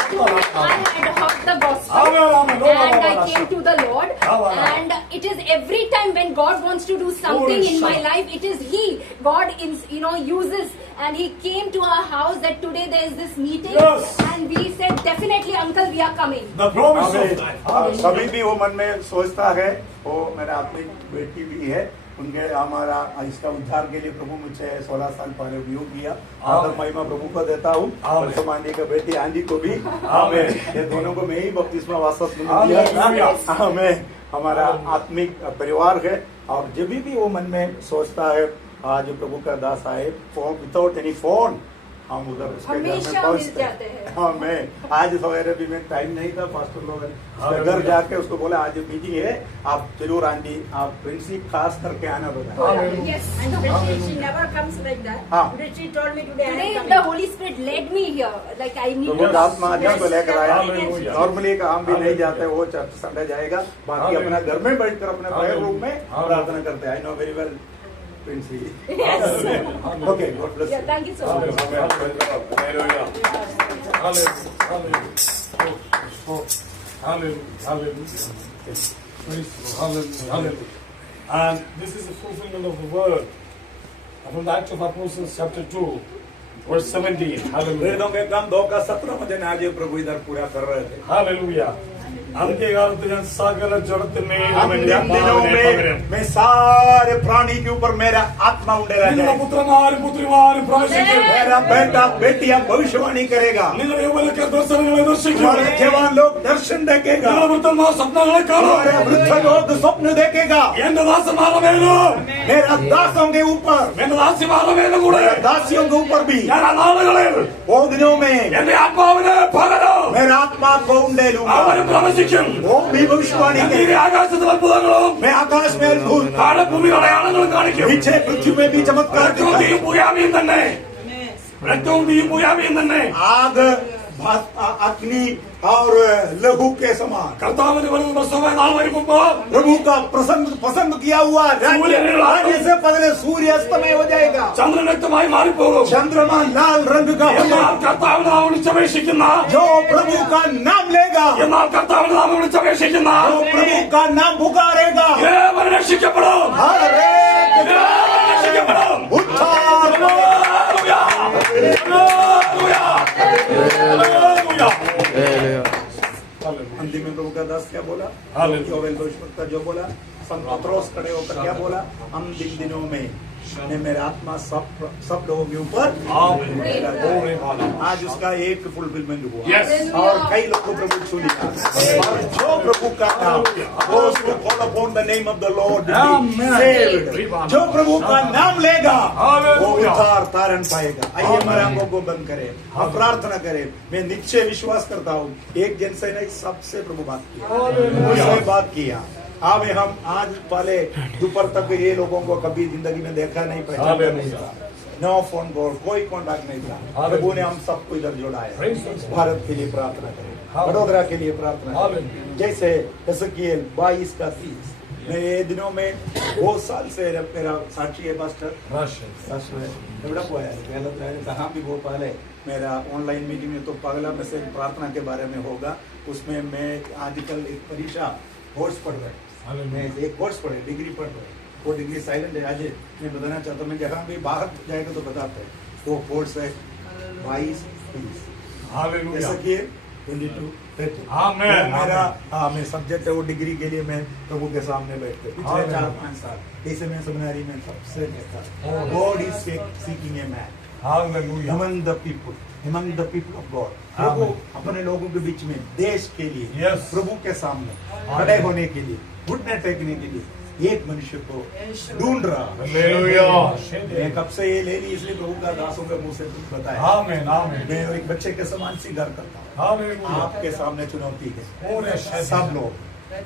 I had heard the gospel Amen, amen. and I came to the Lord. Amen. And it is every time when God wants to do something in my life, it is God uses. And He came to our house that today there is this meeting, Yes. and we said definitely, Uncle, we are coming. The promise of हमें life. कभी भी वो मन में सोचता है वो मेरा आत्मिक बेटी भी है उनके हमारा इसका उद्धार के लिए प्रभु मुझे 16 साल पहले उपयोग किया आदर महिमा प्रभु को देता हूँ वर्षमानी का बेटी आंधी को भी हमें ये दोनों को मैं ही बपतिस्मा वास्तव में दिया था हमें हमारा आत्मिक परिवार है और जब भी वो मन में सोचता है आज प्रभु का दास आए फोन विदाउट एनी फोन हम उधर उसके घर में हमेशा मिल पहुंचते जाते हैं। हाँ मैं आज सवेरे भी मैं टाइम नहीं था पास्टर लोग उसके घर जाके उसको बोला आज मीटिंग है आप जरूर आंटी आप प्रिंसिप खास करके आना बताए Yes. And she never comes like that. हाँ। She told me today I Today am the coming. Holy Spirit led me here. Like I need Prabhu to. का आत्मा आज को लेकर आया Hallelujah. नॉर्मली हम भी नहीं जाते वो चर्च संडे जाएगा बाकी अपना घर में बैठकर अपने प्रेयर रूम में प्रार्थना करते हैं I know very well Princy Yes. Okay God bless Yeah, thank you so much. Hallelujah. Hallelujah. Hallelujah. And this is the fulfillment of the word from the Acts of Apostles chapter 2 verse 17. Hallelujah. वेदों के काम 2:17 वचन आज ये प्रभु इधर पूरा कर रहे थे Hallelujah. अंत्यकालത്ത് ഞാൻ സകല ജഡത്തിന്മേലും എൻ്റെ अंतिम दिनों ആത്മാവിനെ में പകരും. मैं सारे प्राणी के ऊपर मेरा आत्मा उड़ेगा നിങ്ങളുടെ പുത്രന്മാരും പുത്രിമാരും പ്രവേശിക്കും. मेरा बेटा बेटियां भविष्यवाणी करेगा നിങ്ങളുടെ യൗവനക്കാർ ദർശനങ്ങളെ ദർശിക്കും. हमारे जवान लोग दर्शन देखेगा നിങ്ങളുടെ വൃദ്ധന്മാർ സ്വപ്നങ്ങളെ കാണും. हमारे वृद्ध लोग स्वप्न देखेगा എന്റെ ദാസന്മാരുടെ മേലും मेरा दासों के ऊपर എന്റെ ദാസിമാരുടെ മേലും കൂടെ मेरा दासियों के ऊपर भी ഞാൻ ആ നാളുകളിൽ वो दिनों में എന്റെ ആത്മാവിനെ പകരും. मेरा आत्मा को उंडे लूंगा അവരും പ്രവചിക്കും. वो भी भविष्यवाणी ഞാൻ करेगा ഈ ആകാശത്തിൽ അത്ഭുതങ്ങളും मैं आकाश में अद्भुत താഴെ ഭൂമിയിൽ അടയാളങ്ങളും കാണിക്കും. नीचे पृथ्वी में भी चमत्कार രക്തവും दिखाएगा। തീയും പുയാമിയും തന്നെ രക്തവും തീയും പുയാമിയും തന്നെ आग अग्नि और लहू के समान കർത്താവിന്റെ വലത് പ്രസവമായ നാൾ വരുമ്പോൾ प्रभु का पसंद किया हुआ राज्य आने से पहले सूर्य अस्तमय हो जाएगा ചന്ദ്രൻ രക്തമായി മാറിപ്പോകും. चंद्रमा लाल रंग का हो എന്നാൽ जाएगा കർത്താവിന്റെ നാമം വിളിച്ചപേക്ഷിക്കുന്ന जो प्रभु का नाम लेगा എന്നാൽ കർത്താവിന്റെ നാമം വിളിച്ചപേക്ഷിക്കുന്ന जो प्रभु का नाम पुकारेगा ഏവരും രക്ഷിക്കപ്പെടും. हर एक ഏവരും രക്ഷിക്കപ്പെടും. उत्थान Hallelujah. अंतिम में प्रभु का दास क्या बोला? हालेलुया। योवेल भविष्यवक्ता जो बोला, संत पत्रोस खड़े होकर क्या बोला? अंतिम दिनों में मैं मेरा आत्मा सब लोगों के ऊपर आज उसका एक फुलफिलमेंट हुआ। Yes. और कई लोगों को प्रभु छू लिया। और जो प्रभु का नाम, those who call upon the name of the Lord will be saved. जो प्रभु का नाम लेगा वो उद्धार तारण पाएगा। आइए हमारे आंखों को बंद करें, हम प्रार्थना करें। मैं निश्चय विश्वास करता हूँ एक जन से नहीं, सबसे प्रभु बात किया, मुझसे बात किया। हमें हम आज वाले दोपहर तक ये लोगों को कभी जिंदगी में देखा नहीं, पहचाना नहीं था। नो फोन कॉल, कोई कॉन्टैक्ट नहीं था। प्रभु ने हम सबको इधर जोड़ा है। भारत के लिए प्रार्थना करें, वडोदरा के लिए प्रार्थना करें। जैसे एसकीएल 22 का 30 मैं ये दिनों में बहुत साल से मेरा साक्षी है पास्टर एवढा है कहाँ भी भोपाल है। मेरा ऑनलाइन मीटिंग में तो पगला मैसेज प्रार्थना के बारे में होगा। उसमें मैं आजकल एक परीक्षा कोर्स पढ़ रहा है, मैं एक कोर्स पढ़े, डिग्री पढ़ रहा है। वो डिग्री साइलेंट है। आज मैं बताना चाहता हूँ, मैं जहाँ भी बाहर जाएगा तो बताते हैं। वो कोर्स है 22-30 मेरा मैं सब्जेक्ट है वो डिग्री के लिए मैं प्रभु के सामने बैठते पिछले 4-5 साल ऐसे मैं सेमिनारी में सबसे देखा। God is seeking a man among the people of God। प्रभु अपने लोगों के बीच में देश के लिए प्रभु के सामने खड़े होने के लिए, घुटने टेकने के लिए एक मनुष्य को ढूंढ रहा। मैं कब से ये ले ली, इसलिए प्रभु का दासों के मुंह से कुछ बताया। मैं एक बच्चे के समान स्वीकार करता हूँ। आपके सामने चुनौती है। सब लोग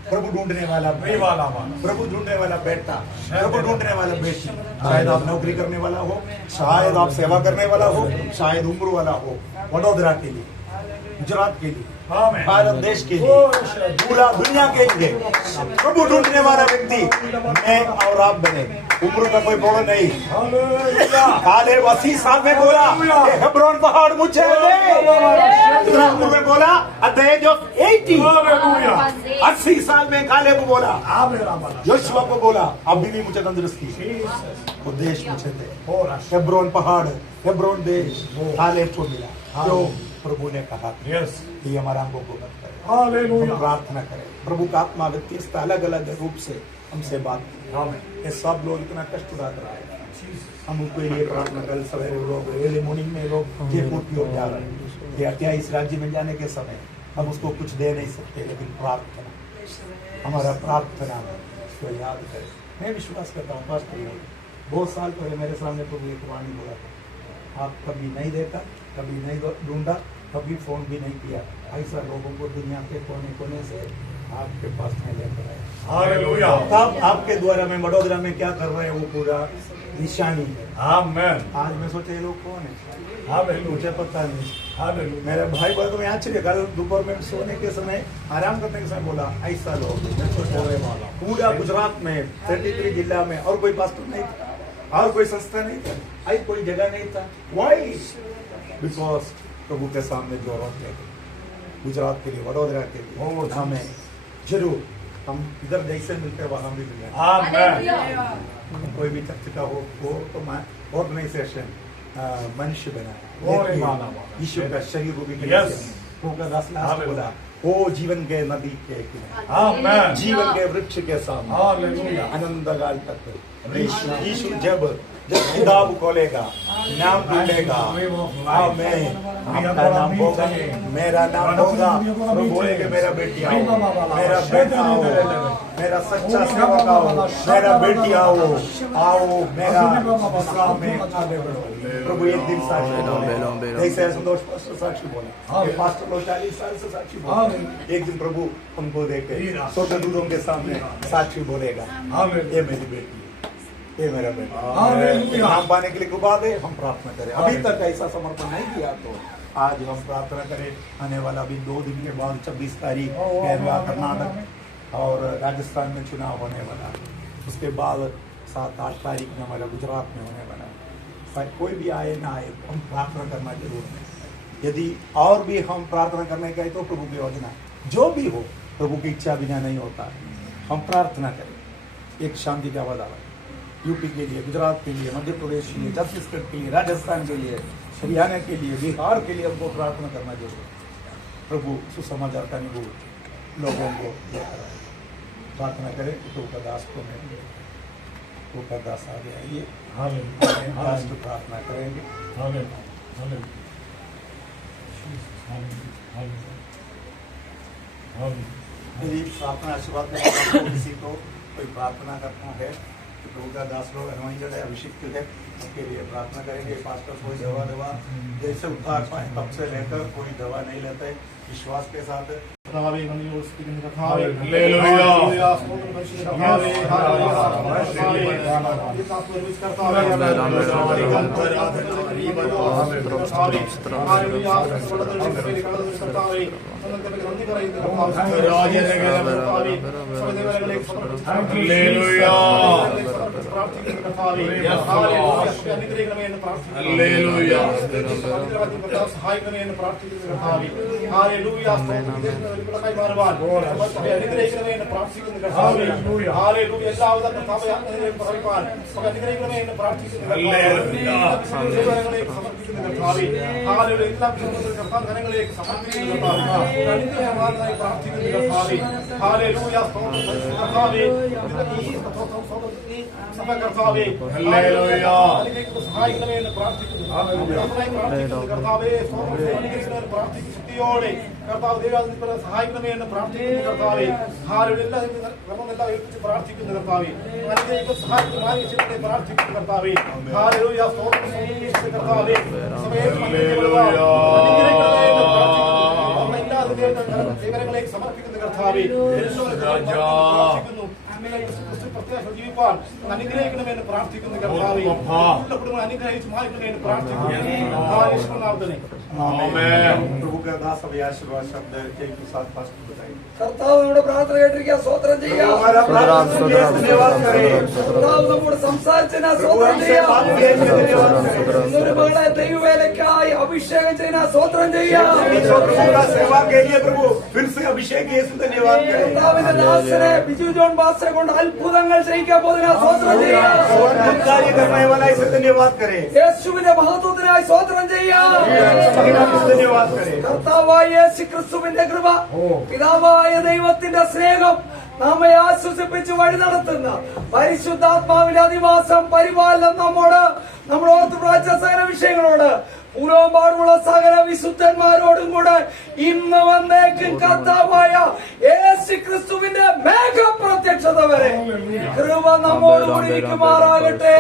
प्रभु ढूंढने वाला, प्रभु ढूंढने वाला बेटा, प्रभु ढूंढने वाला बेटी। शायद आप नौकरी करने वाला हो, शायद आप सेवा करने वाला हो, शायद उम्र वाला हो। वडोदरा के लिए, गुजरात के लिए, भारत देश के लिए, पूरा दुनिया के लिए प्रभु ढूंढने वाला व्यक्ति मैं और आप बने। उम्र का कोई प्रॉब्लम नहीं। काले 80 साल में बोला हेब्रोन पहाड़ मुझे उम्र में बोला एट द एज ऑफ 80 साल में काले को बोला, योशुआ को बोला अभी भी मुझे तंदुरुस्ती। वो देश मुझे थे, हेब्रोन पहाड़, हेब्रोन देश काले को मिला। जो प्रभु ने कहा कि हमारा हमको को हम प्रार्थना करें। प्रभु का आत्मा व्यक्ति अलग अलग रूप से हमसे बात की। ये सब लोग इतना कष्ट उठा रहा है। हम उनके लिए प्रार्थना कल सवेरे लोग अर्ली मॉर्निंग में लोग जयपुर की ओर जा रहे हैं। ये 28 राज्य में जाने के समय हम उसको कुछ दे नहीं सकते, लेकिन प्रार्थना, हमारा प्रार्थना उसको याद करें। मैं विश्वास करता हूँ पास्टर बहुत साल पहले मेरे सामने प्रभु एक वाणी बोला था, आप कभी नहीं देखा, कभी नहीं ढूंढा, कभी फोन भी नहीं किया। ऐसा लोगों को दुनिया के कोने कोने से आपके पास में लेकर आया। तब आपके द्वारा में वडोदरा में क्या कर रहे हैं वो पूरा निशानी है। आज मैं सोचे ये लोग कौन है, मुझे पता नहीं। मेरे भाई बहन में आश्चर्य, कल दोपहर में सोने के समय, आराम करने के समय बोला ऐसा लोग पूरा गुजरात में 33 जिला में और कोई पास्टर नहीं था, और कोई संस्था नहीं था, आई कोई जगह नहीं था। वाई? बिकॉज प्रभु के सामने जो रोते थे गुजरात के लिए, वडोदरा के लिए, हमें जरूर हम इधर जैसे मिलते वहां भी मिले। कोई भी चर्च का हो तो ऑर्गेनाइजेशन मनुष्य बनाए, ईश्वर का शरीर को भी बोला वो जीवन के नदी के किनारे, जीवन के वृक्ष के सामने आनंद काल तक यीशु जब किताब खोलेगा, नाम ढूंढेगा, आपका नाम होगा, मेरा नाम होगा। प्रभु बोलेंगे मेरा बेटी आओ, मेरा बेटा आओ, मेरा सच्चा सेवक आओ, मेरा बेटी आओ, आओ मेरा विश्राम में आगे बढ़ो। प्रभु एक दिन साक्षी बोले, जैसे संतोष पास्टर साक्षी बोले, पास्टर लोग 40 साल से साक्षी बोले। एक दिन प्रभु हमको देखे स्वर्गदूतों के सामने साक्षी बोलेगा, ये मेरी बेटी, ये मेरा बेटा। नाम पाने के लिए कृपा दे, हम प्रार्थना करें। अभी तक ऐसा समर्पण नहीं किया तो आज हम प्रार्थना करें। आने वाला अभी 2 दिन के बाद 26 तारीख केरला, कर्नाटक और राजस्थान में चुनाव होने वाला। उसके बाद 7-8 तारीख में हमारा गुजरात में होने वाला। कोई भी आए ना आए, हम प्रार्थना करना जरूर है। यदि और भी हम प्रार्थना करने का है तो प्रभु की योजना जो भी हो, प्रभु की इच्छा बिना नहीं होता। हम प्रार्थना करें एक शांति का आवाज आए यूपी के लिए, गुजरात के लिए, मध्य प्रदेश के लिए, छत्तीसगढ़ के लिए, राजस्थान के लिए, हरियाणा के लिए, बिहार के लिए हमको प्रार्थना करना जरूरी है। प्रभु सुसमाचार का निभू लोगों को लेकर आए। प्रार्थना करें तो का दास को मैं वो का दास आ गया। ये दास को प्रार्थना करेंगे। मेरी प्रार्थना आशीर्वाद में आपको किसी को कोई प्रार्थना करना है तो दुर्गा दास लोग अनुमंजन है, अभिषेक है, उसके लिए प्रार्थना करेंगे। पास्टर कोई दवा जैसे उद्धार पाए तब से लेकर कोई दवा नहीं लेते, विश्वास के साथ കർത്താവ് ദൈവത്തെ സഹായിക്കണമേ എന്ന് പ്രാർത്ഥിക്കുന്നു കർത്താവേ. ആരുടെ ക്രമമെല്ലാം ഏൽപ്പിച്ച് പ്രാർത്ഥിക്കുന്നു കർത്താവേ. അനുഗ്രഹിക്കുന്ന സഹായിക്കുന്ന പ്രാർത്ഥിക്കുന്നു കർത്താവേ. ഹല്ലേലൂയ. സ്തോത്രം കർത്താവേ. സേവനങ്ങളെ സമർപ്പിക്കുന്ന കർത്താവേ. ജീവിപ്പാൻ അനുഗ്രഹിക്കണമെന്ന് പ്രാർത്ഥിക്കുന്നു കർത്താവേ. കുടുംബം അനുഗ്രഹിച്ച് മാറിക്കണമെന്ന് പ്രാർത്ഥിക്കുന്നു. प्रभु का दास अभी आशीर्वाद शब्द के साथ फास्ट बताइए। കർത്താവ് നമ്മുടെ പ്രാർത്ഥന കേട്ടിരിക്കുക. സ്തോത്രം ചെയ്യാം. हमारा प्रार्थना के लिए धन्यवाद करें। കർത്താവ് നമ്മോട് സംസാരിച്ചതിനാ സ്തോത്രം ചെയ്യാം. ഇന്നൊരു മകളെ ദൈവവേലയ്ക്കായി അഭിഷേകം ചെയ്യുന്ന സ്തോത്രം ചെയ്യാം. सेवा के लिए प्रभु फिर से अभिषेक यीशु धन्यवाद करें। കർത്താവിന്റെ ദാസനെ ബിജു ജോൺ ബാസ്റ്ററെ കൊണ്ട് അത്ഭുതങ്ങൾ ചെയ്യിക്കാൻ പോകുന്ന സ്തോത്രം ചെയ്യാം. कार्य करने वाला इसे धन्यवाद करें। യേശുവിന്റെ മഹത്വത്തിനായി സ്തോത്രം ചെയ്യാം. धन्यवाद करें। കർത്താവായ യേശു ക്രിസ്തുവിന്റെ കൃപ, പിതാവായ ദൈവത്തിന്റെ സ്നേഹം, നമ്മെ ആശ്വസിപ്പിച്ച് വഴി നടത്തുന്ന പരിശുദ്ധാത്മാവിന്റെ അധിവാസം, പരിപാലനം നമ്മൾ ഓർത്ത് പ്രാച്ച സകല വിഷയങ്ങളോട് പൂർവ്വപാടുള്ള സകല വിശുദ്ധന്മാരോടും കൂടെ ഇന്ന് വന്നേക്കും കർത്താവായ യേശു ക്രിസ്തുവിന്റെ മേഘപ്രത്യക്ഷത വരെ കൃപ നമ്മോടുകൂടി ഇരിക്കുമാറാകട്ടെ.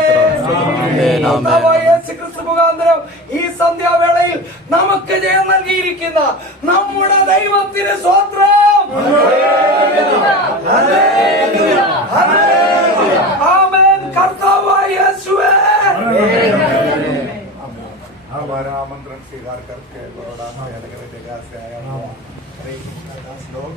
കർത്താവായ യേശു ക്രിസ്തു മുഖാന്തരം ഈ സന്ധ്യാവേളയിൽ നമുക്ക് ജയം നൽകിയിരിക്കുന്ന നമ്മുടെ ദൈവത്തിന് സ്വത്രം. ആമേൻ. കർത്താവായ യേശുവേ, हमारा आमंत्रण स्वीकार करके बड़ौदा से अलग अलग जगह से आया हुआ लोग